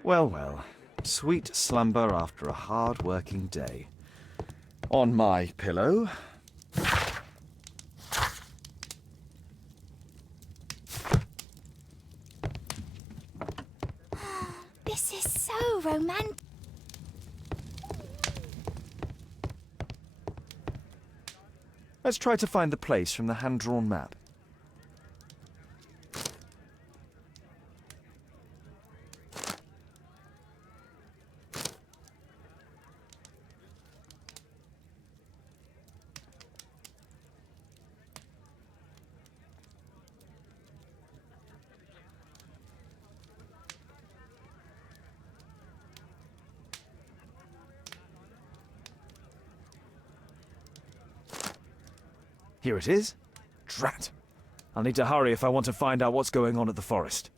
Well, well. Sweet slumber after a hard-working day. On my pillow. This is so romantic. Let's try to find the place from the hand-drawn map. Here it is. Drat. I'll need to hurry if I want to find out what's going on at the forest.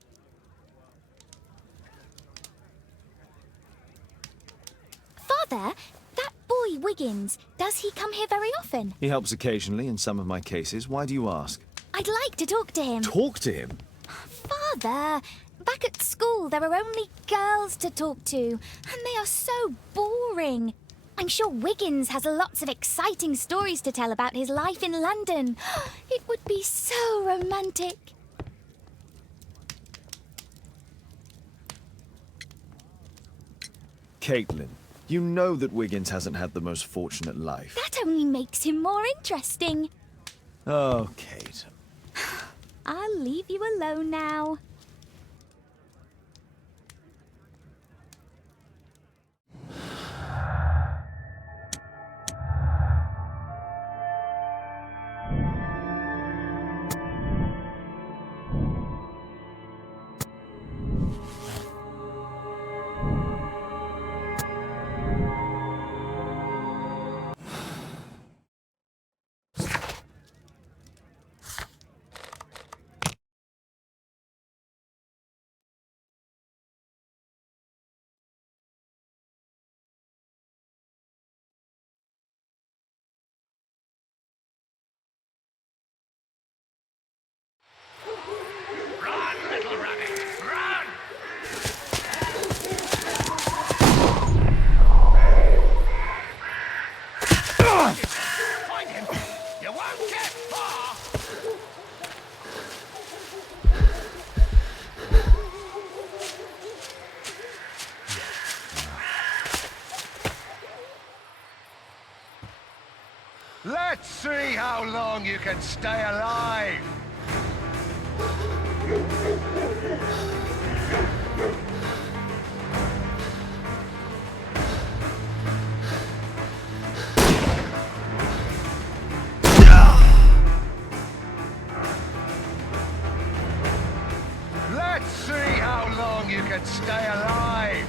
Father, that boy Wiggins, does he come here very often? He helps occasionally in some of my cases. Why do you ask? I'd like to talk to him. Talk to him? Father, back at school there are only girls to talk to, and they are so boring. I'm sure Wiggins has lots of exciting stories to tell about his life in London. It would be so romantic. Caitlin, you know that Wiggins hasn't had the most fortunate life. That only makes him more interesting. Oh, Kate. I'll leave you alone now. Let's see how long you can stay alive. Let's see how long you can stay alive.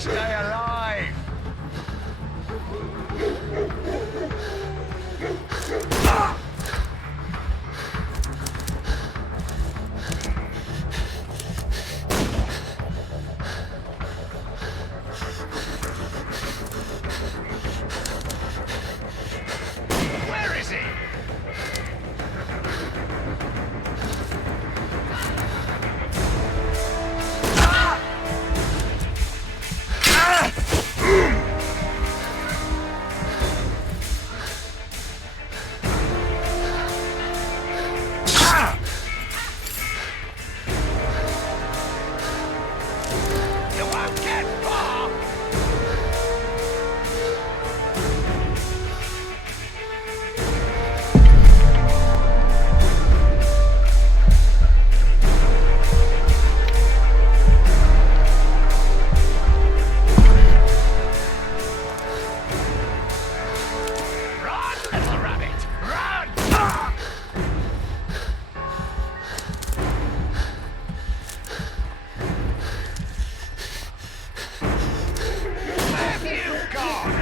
Stay alive! Where is he? You won't get far! Run, little rabbit! Run! Where have you gone?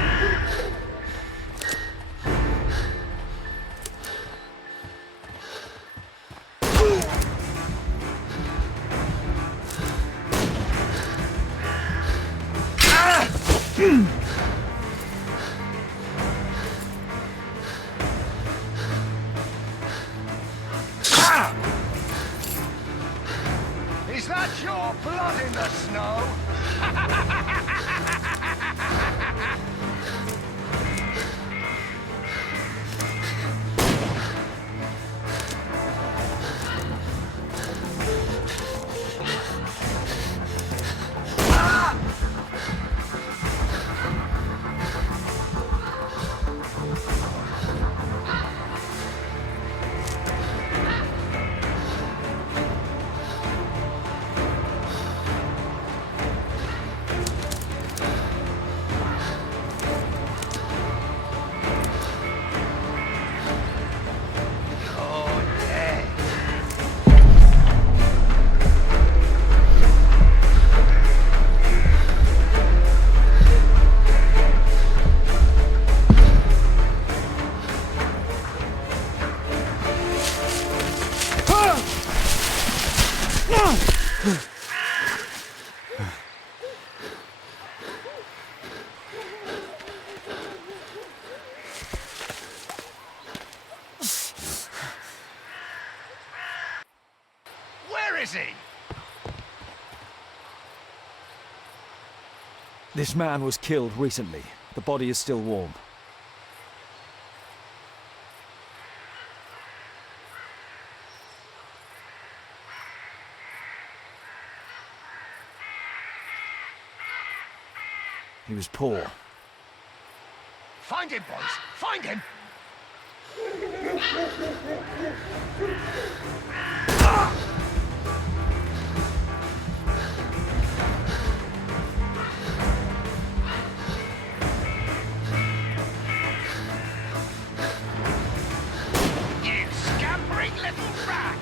Is that your blood in the snow? You're dead. Where is he? This man was killed recently. The body is still warm. He was poor. Find him, boys! Find him! You scampering little rat!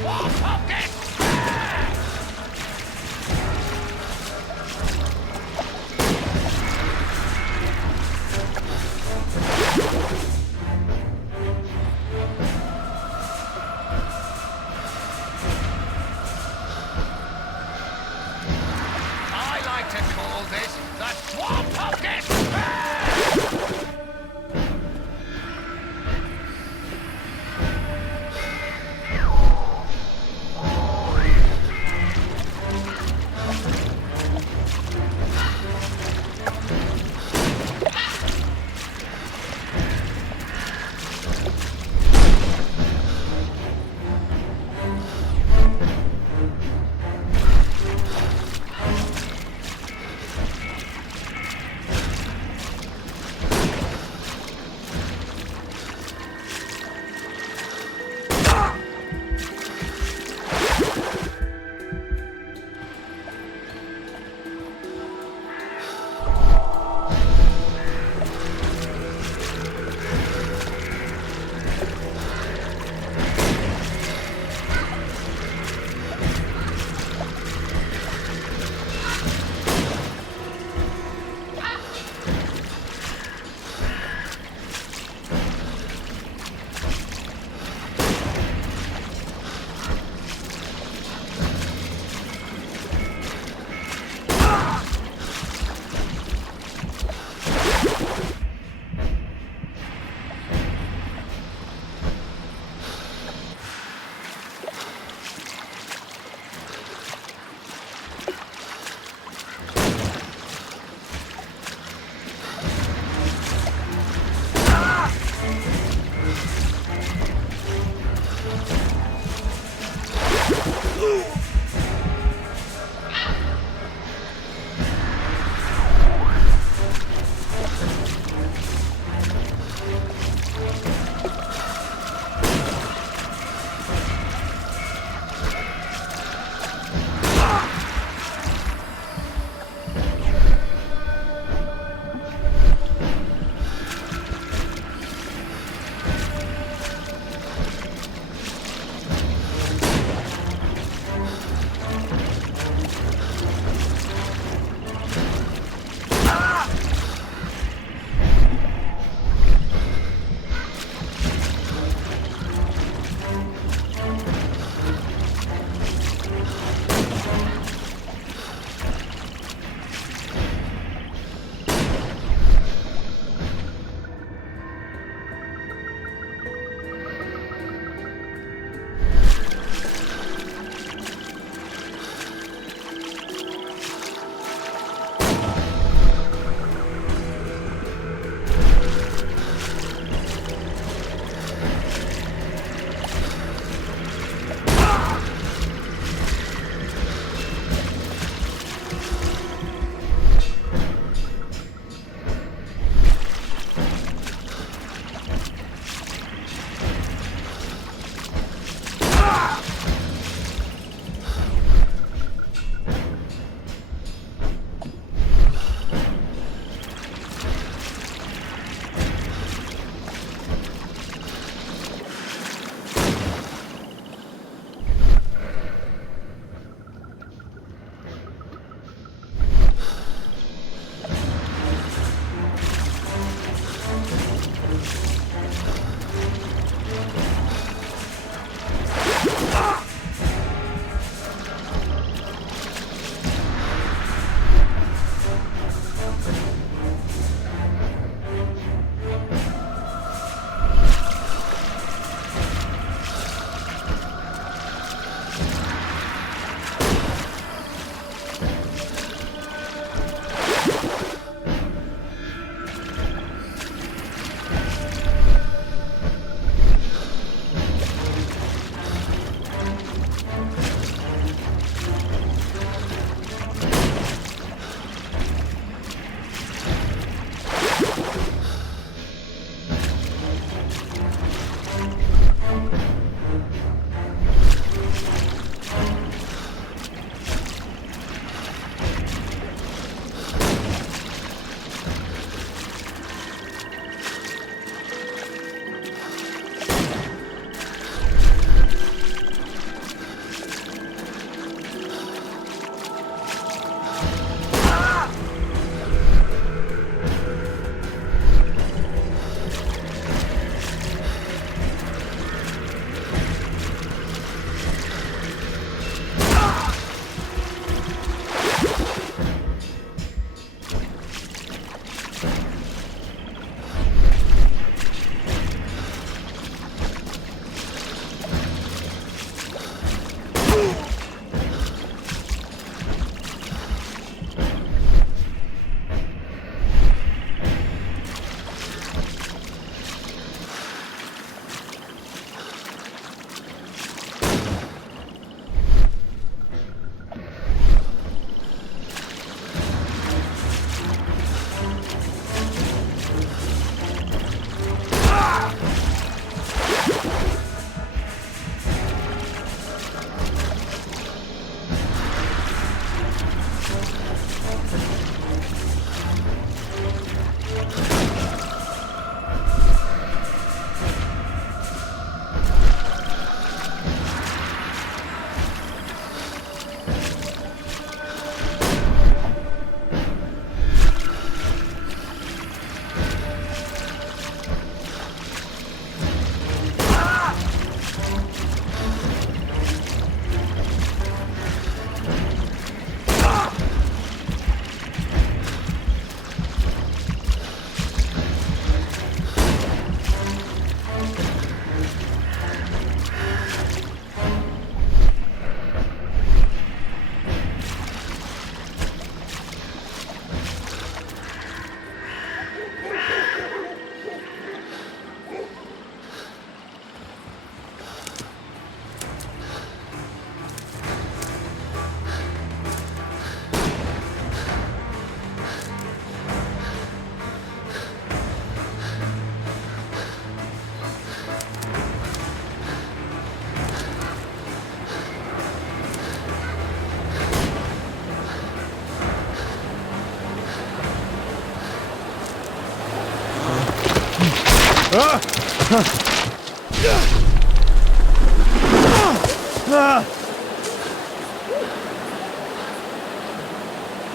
swamp pumpkin! I like to call this the swamp pumpkin!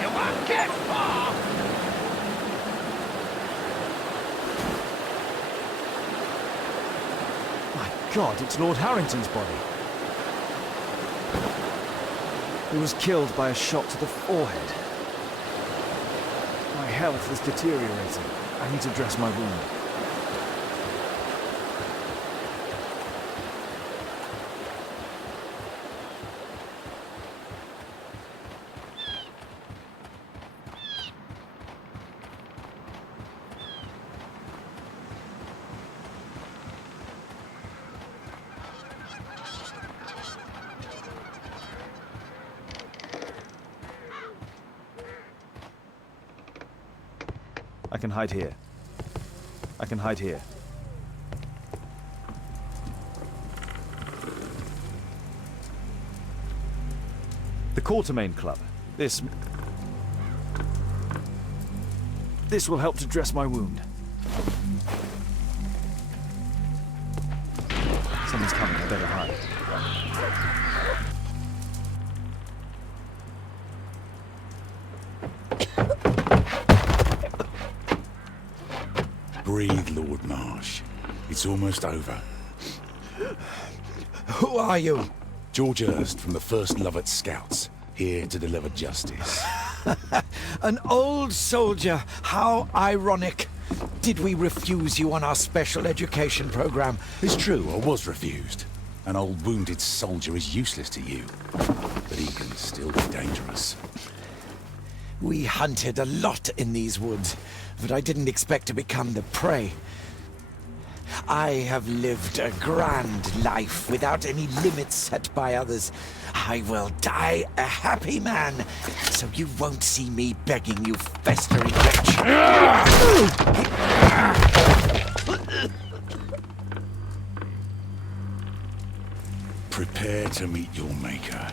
won't get far! My God, it's Lord Harrington's body. He was killed by a shot to the forehead. My health is deteriorating. I need to dress my wound. I can hide here. I can hide here. The Quartermain Club. This will help to dress my wound. Someone's coming, I better hide. Breathe, Lord Marsh. It's almost over. Who are you? George Hurst from the 1st Lovett Scouts, here to deliver justice. An old soldier. How ironic. Did we refuse you on our special education program? It's true, I was refused. An old wounded soldier is useless to you, but he can still be dangerous. We hunted a lot in these woods, but I didn't expect to become the prey. I have lived a grand life without any limits set by others. I will die a happy man, so you won't see me begging you, festering wretch. Prepare to meet your maker.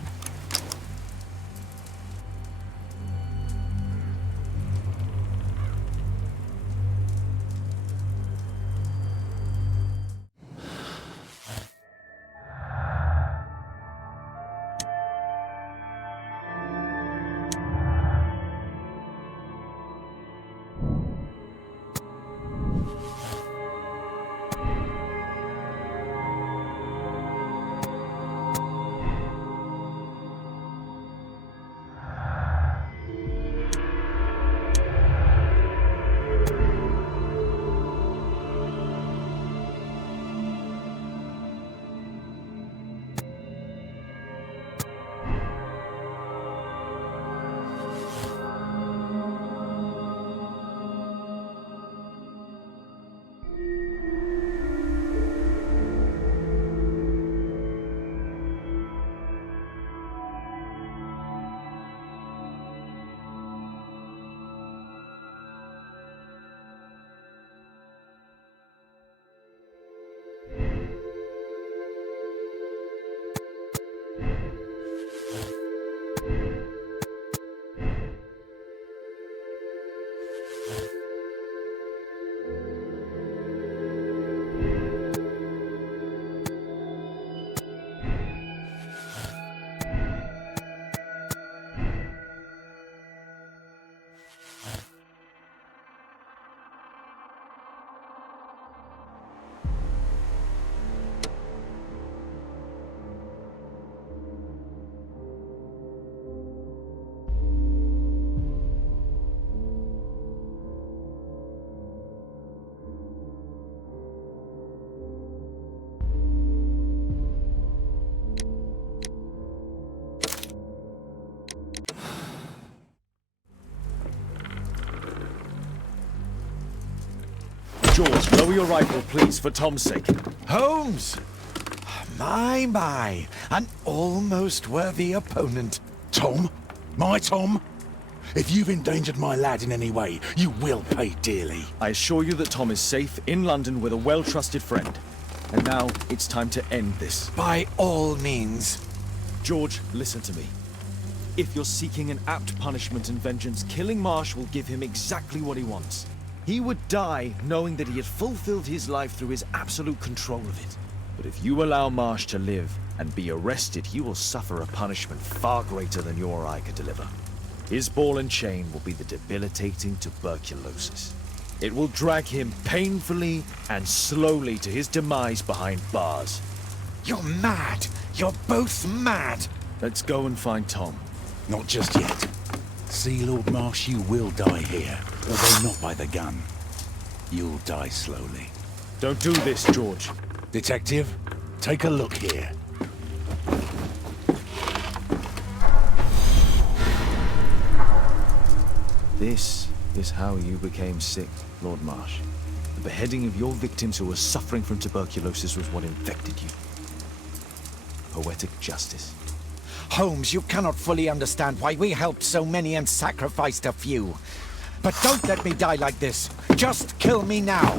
George, lower your rifle, please, for Tom's sake. Holmes! My, an almost worthy opponent. Tom? My Tom? If you've endangered my lad in any way, you will pay dearly. I assure you that Tom is safe in London with a well-trusted friend. And now, it's time to end this. By all means. George, listen to me. If you're seeking an apt punishment and vengeance, killing Marsh will give him exactly what he wants. He would die knowing that he had fulfilled his life through his absolute control of it. But if you allow Marsh to live and be arrested, he will suffer a punishment far greater than you or I could deliver. His ball and chain will be the debilitating tuberculosis. It will drag him painfully and slowly to his demise behind bars. You're mad! You're both mad! Let's go and find Tom. Not just yet. See, Lord Marsh, you will die here, although not by the gun. You'll die slowly. Don't do this, George. Detective, take a look here. This is how you became sick, Lord Marsh. The beheading of your victims who were suffering from tuberculosis was what infected you. Poetic justice. Holmes, you cannot fully understand why we helped so many and sacrificed a few. But don't let me die like this. Just kill me now.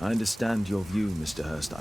I understand your view, Mr. Hurst.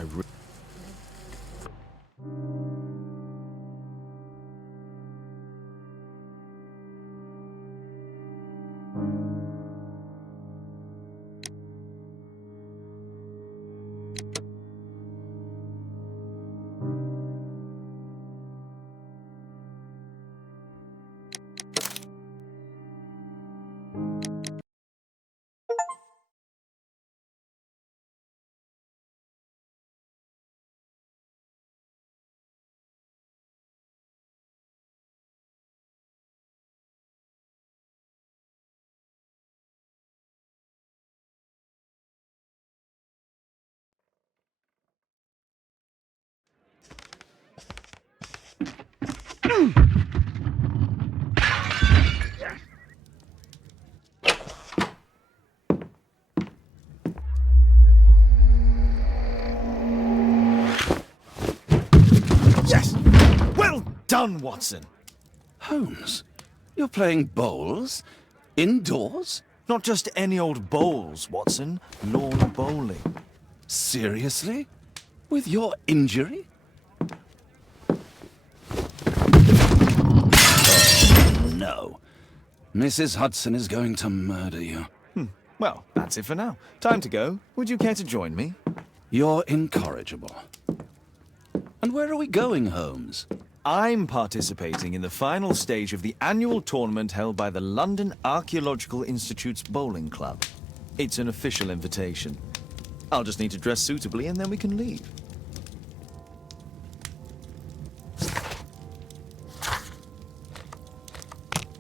Yes! Well done, Watson! Holmes, you're playing bowls? Indoors? Not just any old bowls, Watson. Lawn bowling. Seriously? With your injury? Oh, no. Mrs. Hudson is going to murder you. Well, that's it for now. Time to go. Would you care to join me? You're incorrigible. And where are we going, Holmes? I'm participating in the final stage of the annual tournament held by the London Archaeological Institute's bowling club. It's an official invitation. I'll just need to dress suitably and then we can leave.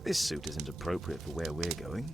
This suit isn't appropriate for where we're going.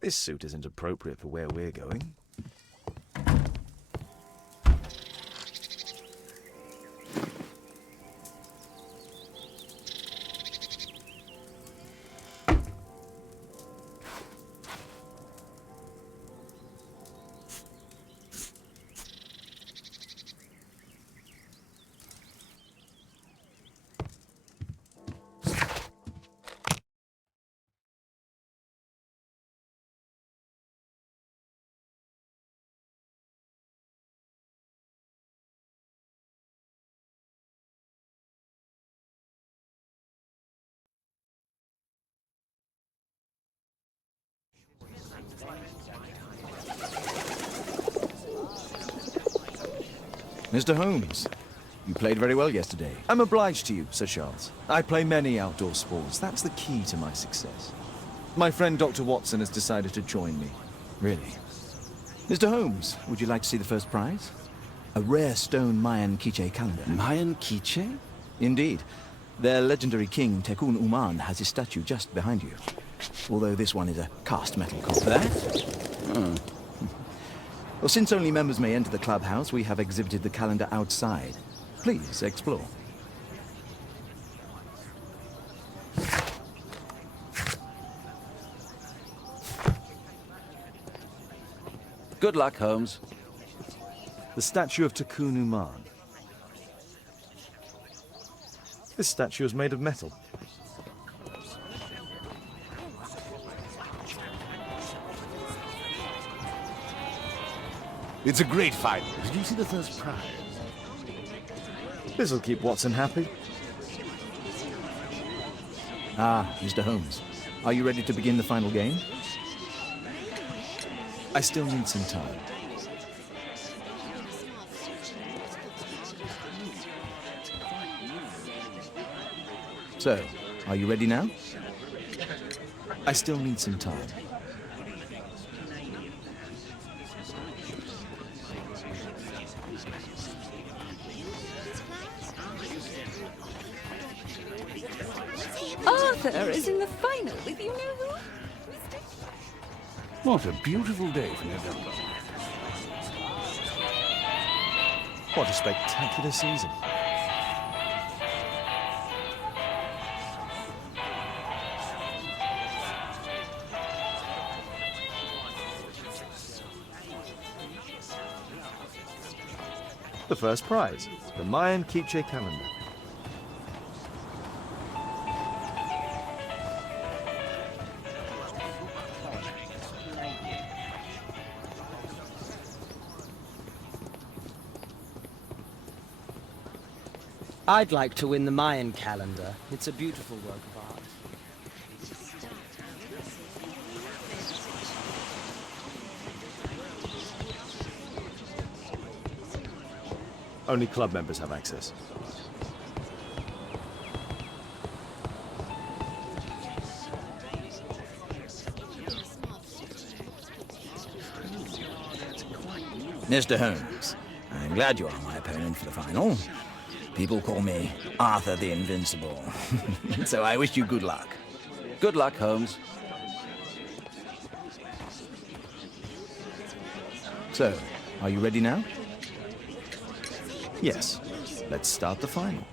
This suit isn't appropriate for where we're going. Mr. Holmes, you played very well yesterday. I'm obliged to you, Sir Charles. I play many outdoor sports. That's the key to my success. My friend Dr. Watson has decided to join me. Really? Mr. Holmes, would you like to see the first prize? A rare stone Mayan Quiche calendar. Mayan Quiche? Indeed. Their legendary king, Tekun Uman, has his statue just behind you. Although this one is a cast metal copy. That? Oh. Well, since only members may enter the clubhouse, we have exhibited the calendar outside. Please, explore. Good luck, Holmes. The statue of Tekun Uman. This statue is made of metal. It's a great fight. Did you see the first prize? This'll keep Watson happy. Ah, Mr. Holmes. Are you ready to begin the final game? I still need some time. So, are you ready now? I still need some time. Arthur is in the final with you know who? What a beautiful day for November. What a spectacular season. The first prize, the Mayan Quiche calendar. I'd like to win the Mayan calendar. It's a beautiful work of art. Only club members have access. Mr. Holmes, I'm glad you are my opponent for the final. People call me Arthur the Invincible. So I wish you good luck. Good luck, Holmes. So, are you ready now? Yes. Let's start the final.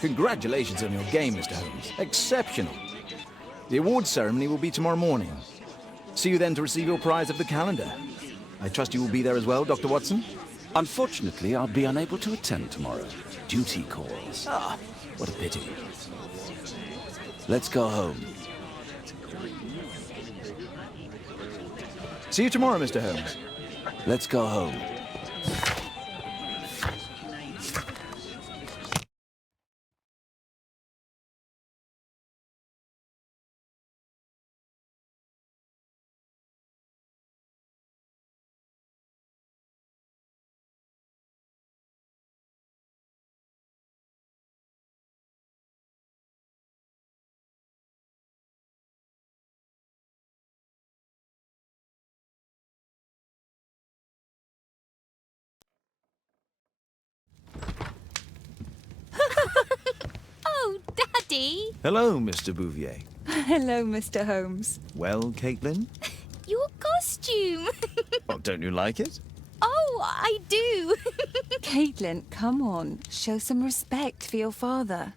Congratulations on your game, Mr. Holmes. Exceptional. The awards ceremony will be tomorrow morning. See you then to receive your prize of the calendar. I trust you will be there as well, Dr. Watson? Unfortunately, I'll be unable to attend tomorrow. Duty calls. Ah, what a pity. Let's go home. See you tomorrow, Mr. Holmes. Let's go home. Oh, Daddy! Hello, Mr. Bouvier. Hello, Mr. Holmes. Well, Caitlin? Your costume! Oh, don't you like it? Oh, I do! Caitlin, come on. Show some respect for your father.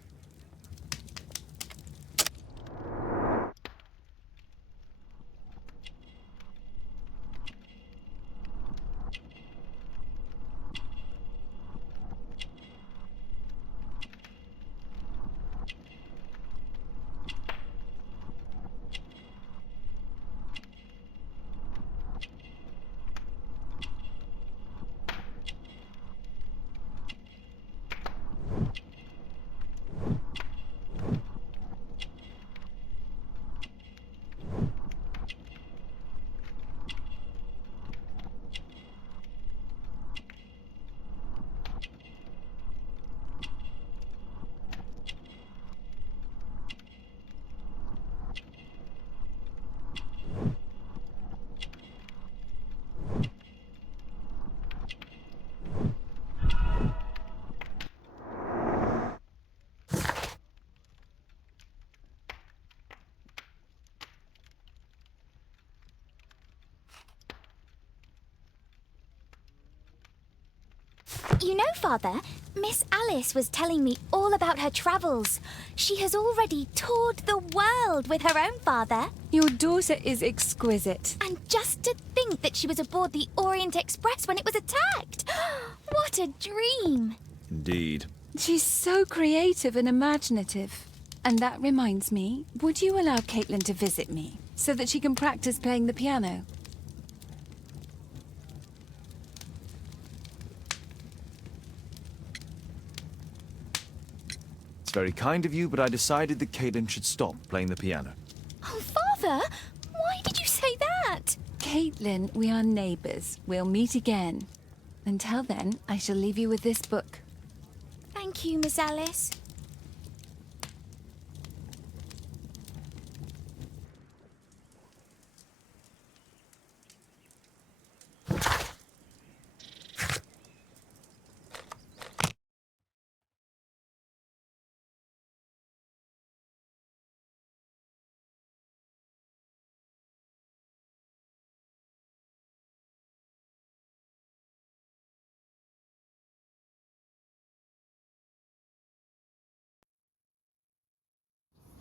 You know, Father, Miss Alice was telling me all about her travels. She has already toured the world with her own father. Your daughter is exquisite. And just to think that she was aboard the Orient Express when it was attacked. What a dream. Indeed. She's so creative and imaginative. And that reminds me, would you allow Caitlin to visit me so that she can practice playing the piano? It's very kind of you, but I decided that Caitlin should stop playing the piano. Oh, Father, why did you say that? Caitlin, we are neighbours. We'll meet again. Until then, I shall leave you with this book. Thank you, Miss Alice.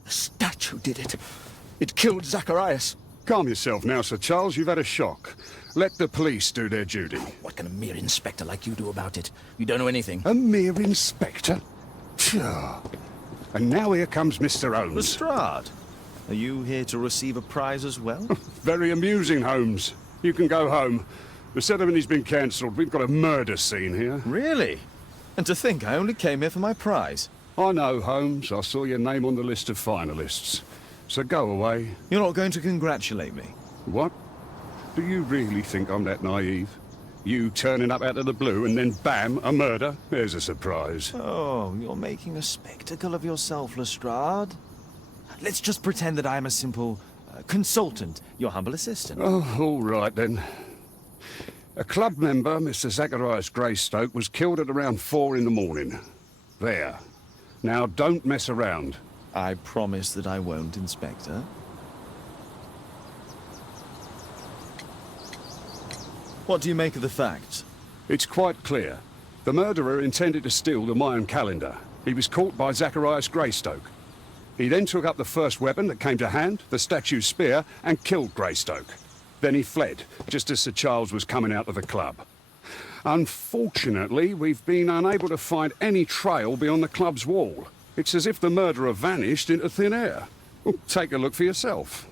The statue did it. It killed Zacharias. Calm yourself now, Sir Charles. You've had a shock. Let the police do their duty. What can a mere inspector like you do about it? You don't know anything. A mere inspector? Phew. And now here comes Mr. Holmes. Lestrade, are you here to receive a prize as well? Very amusing, Holmes. You can go home. The ceremony's been cancelled. We've got a murder scene here. Really? And to think I only came here for my prize. I know, Holmes. I saw your name on the list of finalists. So go away. You're not going to congratulate me? What? Do you really think I'm that naive? You turning up out of the blue and then bam, a murder? There's a surprise. Oh, you're making a spectacle of yourself, Lestrade. Let's just pretend that I'm a simple consultant, your humble assistant. Oh, all right then. A club member, Mr. Zacharias Greystoke, was killed at around 4 in the morning. There. Now, don't mess around. I promise that I won't, Inspector. What do you make of the facts? It's quite clear. The murderer intended to steal the Mayan calendar. He was caught by Zacharias Greystoke. He then took up the first weapon that came to hand, the statue's spear, and killed Greystoke. Then he fled, just as Sir Charles was coming out of the club. Unfortunately, we've been unable to find any trail beyond the club's wall. It's as if the murderer vanished into thin air. Well, take a look for yourself.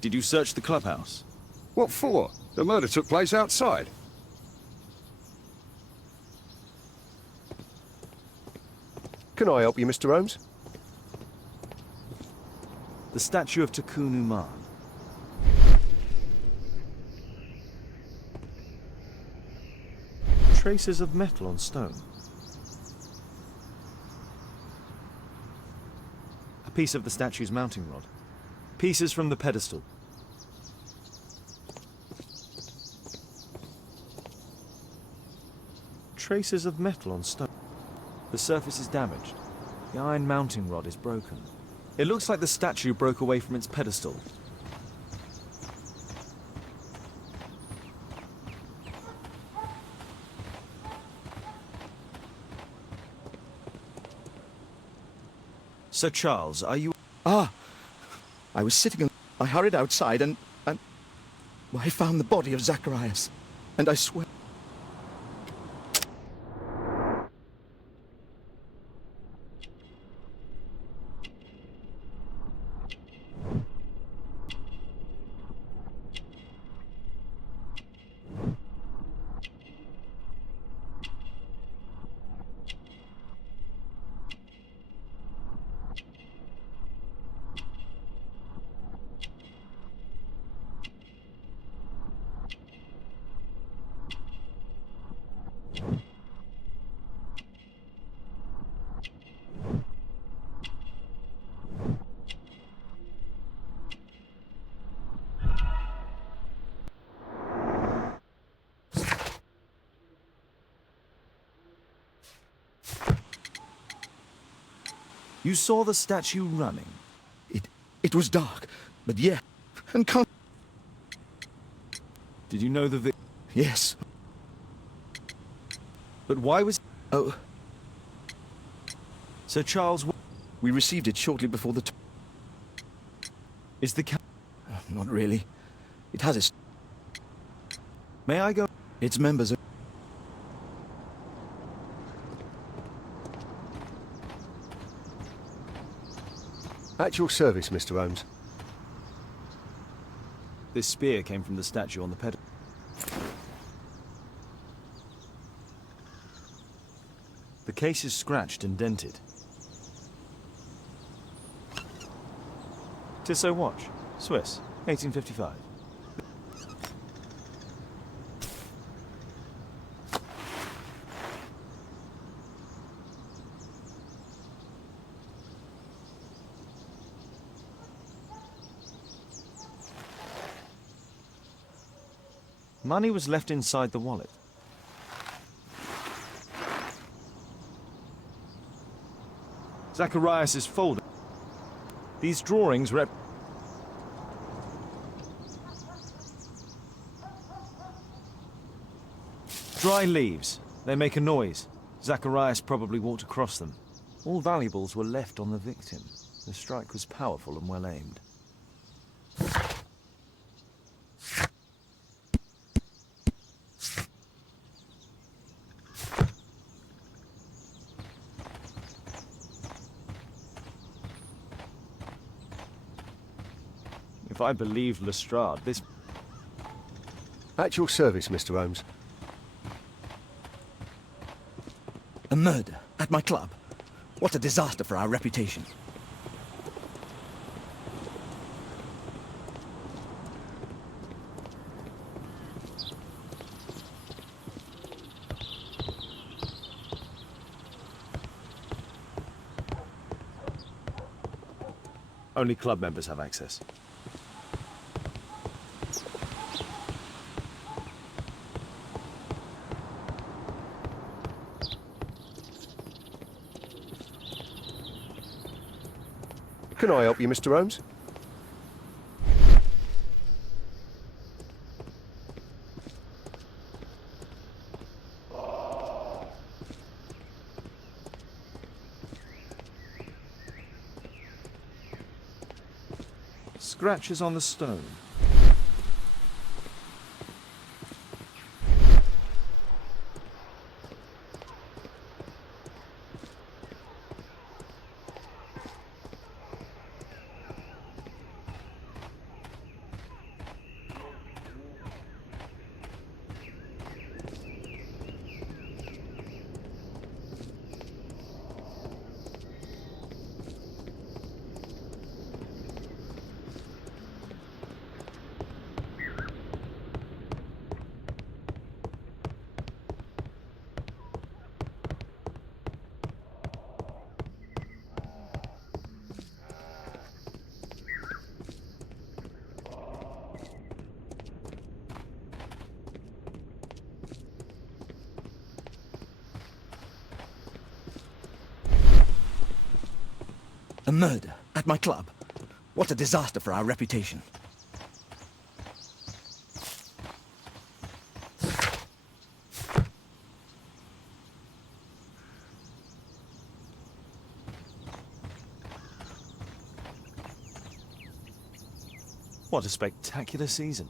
Did you search the clubhouse? What for? The murder took place outside. Can I help you, Mr. Holmes? The statue of Takunu Man. Traces of metal on stone. A piece of the statue's mounting rod. Pieces from the pedestal. Traces of metal on stone. The surface is damaged. The iron mounting rod is broken. It looks like the statue broke away from its pedestal. Sir Charles, are you... Ah! I was sitting... I hurried outside and I found the body of Zacharias. And I swear... You saw the statue running? It was dark, but yeah, and can't... Did you know the Yes. But why was... Oh. Sir Charles... We received it shortly before the... Is the Not really. It has its... May I go? Its members are... At your service, Mr. Holmes. This spear came from the statue on the pedestal. The case is scratched and dented. Tissot watch, Swiss, 1855. Money was left inside the wallet. Zacharias' folder. These drawings Dry leaves. They make a noise. Zacharias probably walked across them. All valuables were left on the victim. The strike was powerful and well aimed. If I believe Lestrade, this... At your service, Mr. Holmes. A murder at my club. What a disaster for our reputation. Only club members have access. Can I help you, Mr. Holmes? scratches on the stone. A murder at my club. What a disaster for our reputation. What a spectacular season.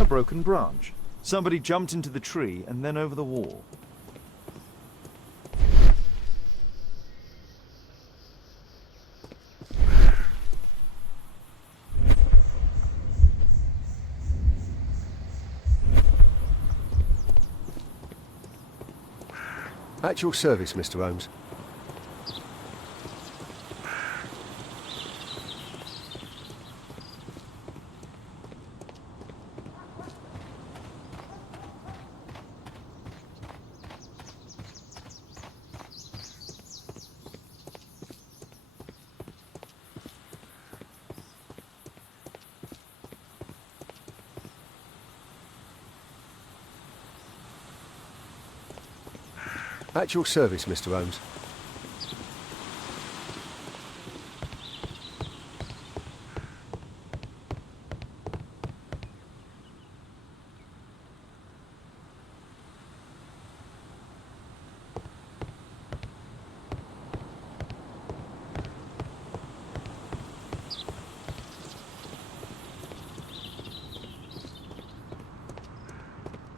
A broken branch. Somebody jumped into the tree and then over the wall. At your service, Mr. Holmes. At your service, Mr. Holmes.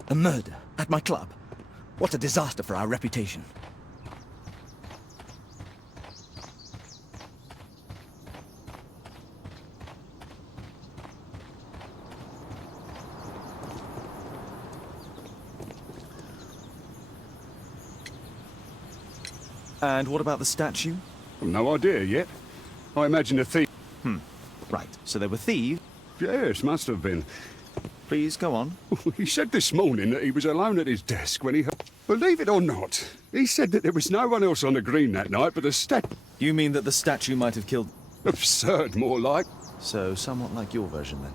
A murder at my club. What a disaster for our reputation. And what about the statue? No idea yet. I imagine a thief... Right, so there were thieves? Yes, must have been. Please, go on. He said this morning that he was alone at his desk when he heard... Believe it or not, he said that there was no one else on the green that night but the You mean that the statue might have killed... Absurd, more like. So, somewhat like your version, then.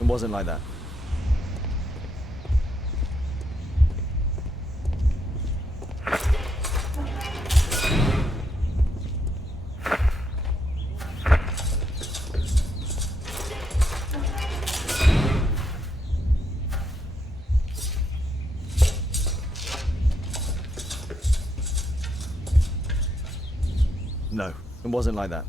It wasn't like that. No, it wasn't like that.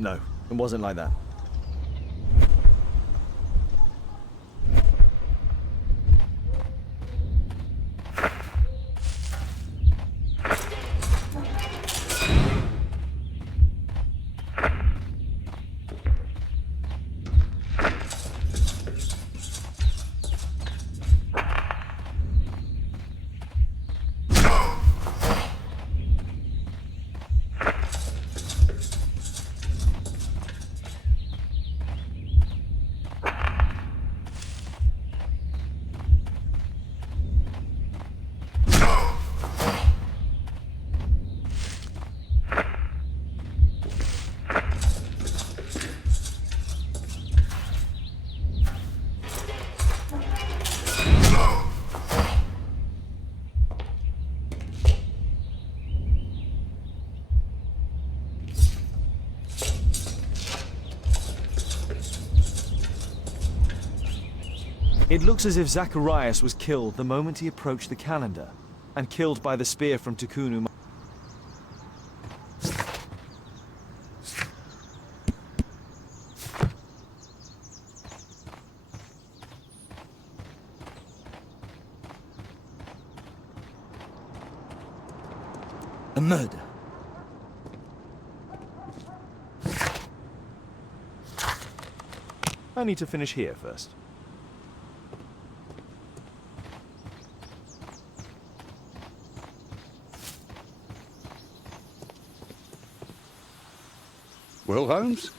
No, it wasn't like that. It looks as if Zacharias was killed the moment he approached the calendar, and killed by the spear from Tukunu. A murder. I need to finish here first. Well, Holmes?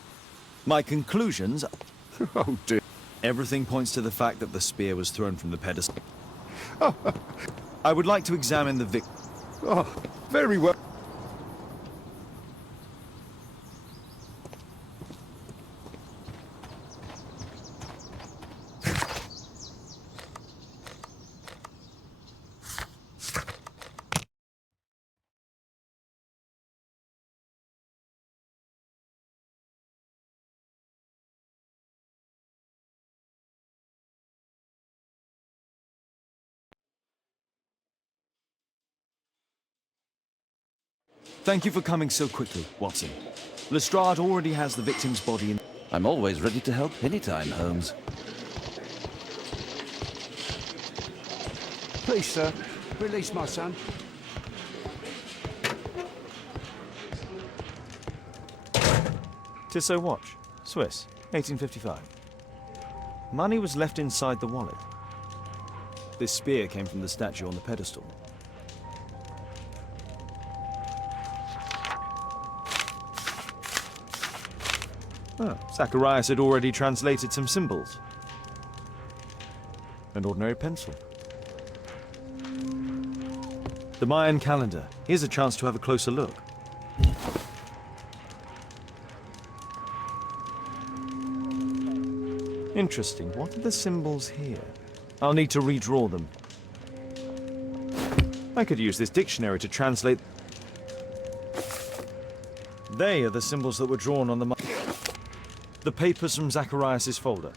My conclusions... Oh, dear. Everything points to the fact that the spear was thrown from the pedestal. I would like to examine the victim. Oh, very well. Thank you for coming so quickly, Watson. Lestrade already has the victim's body in... I'm always ready to help anytime, Holmes. Please, sir, release my son. Tissot watch, Swiss, 1855. Money was left inside the wallet. This spear came from the statue on the pedestal. Oh, Zacharias had already translated some symbols. An ordinary pencil. The Mayan calendar. Here's a chance to have a closer look. Interesting. What are the symbols here? I'll need to redraw them. I could use this dictionary to translate... They are the symbols that were drawn on the... The papers from Zacharias' folder.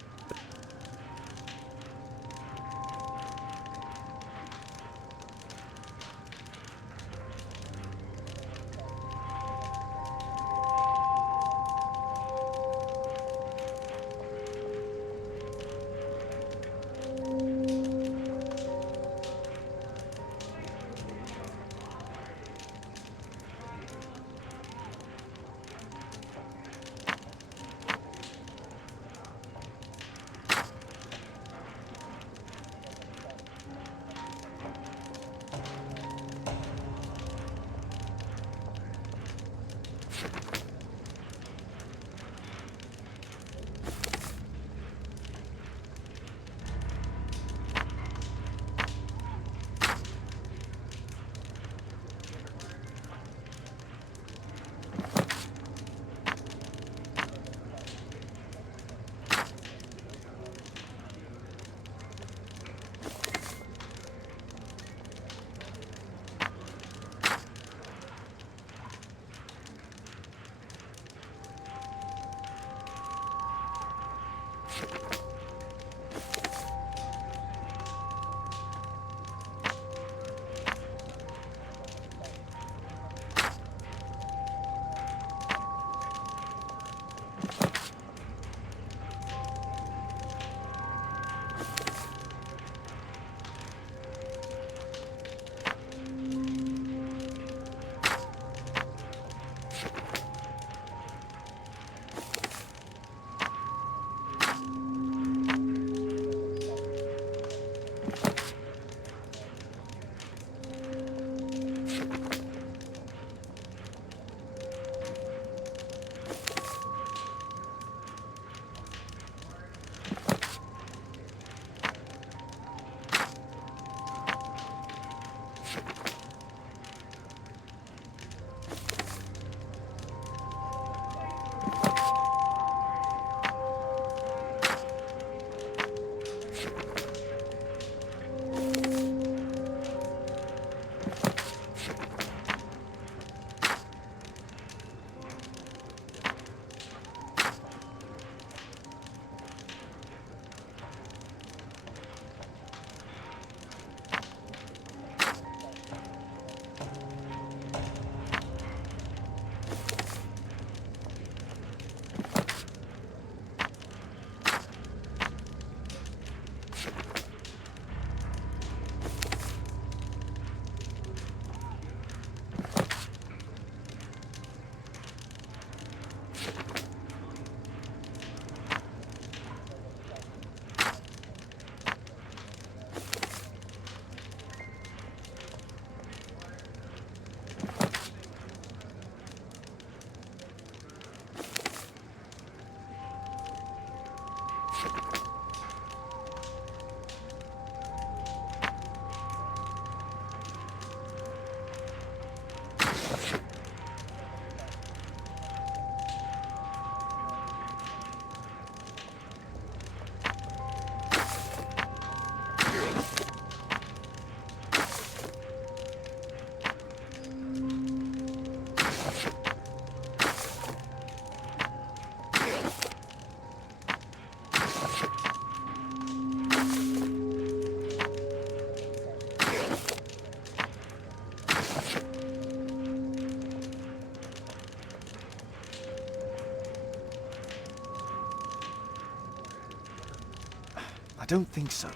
I don't think so.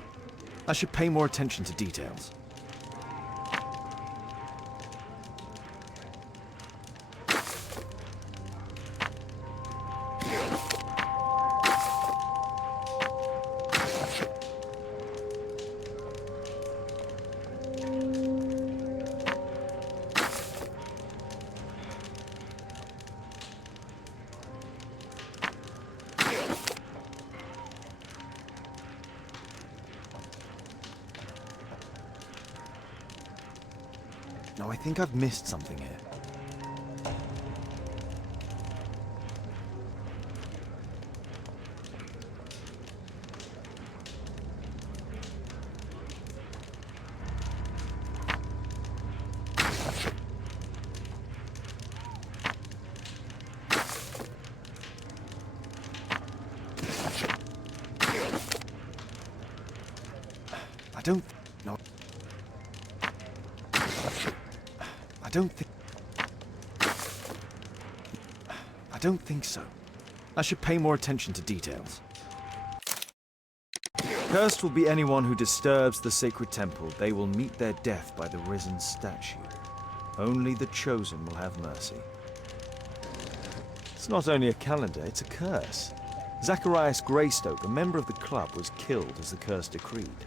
I should pay more attention to details. No, I think I've missed something here. don't... No. I don't think... I don't think so. I should pay more attention to details. Cursed will be anyone who disturbs the sacred temple. They will meet their death by the risen statue. Only the chosen will have mercy. It's not only a calendar, it's a curse. Zacharias Greystoke, a member of the club, was killed as the curse decreed.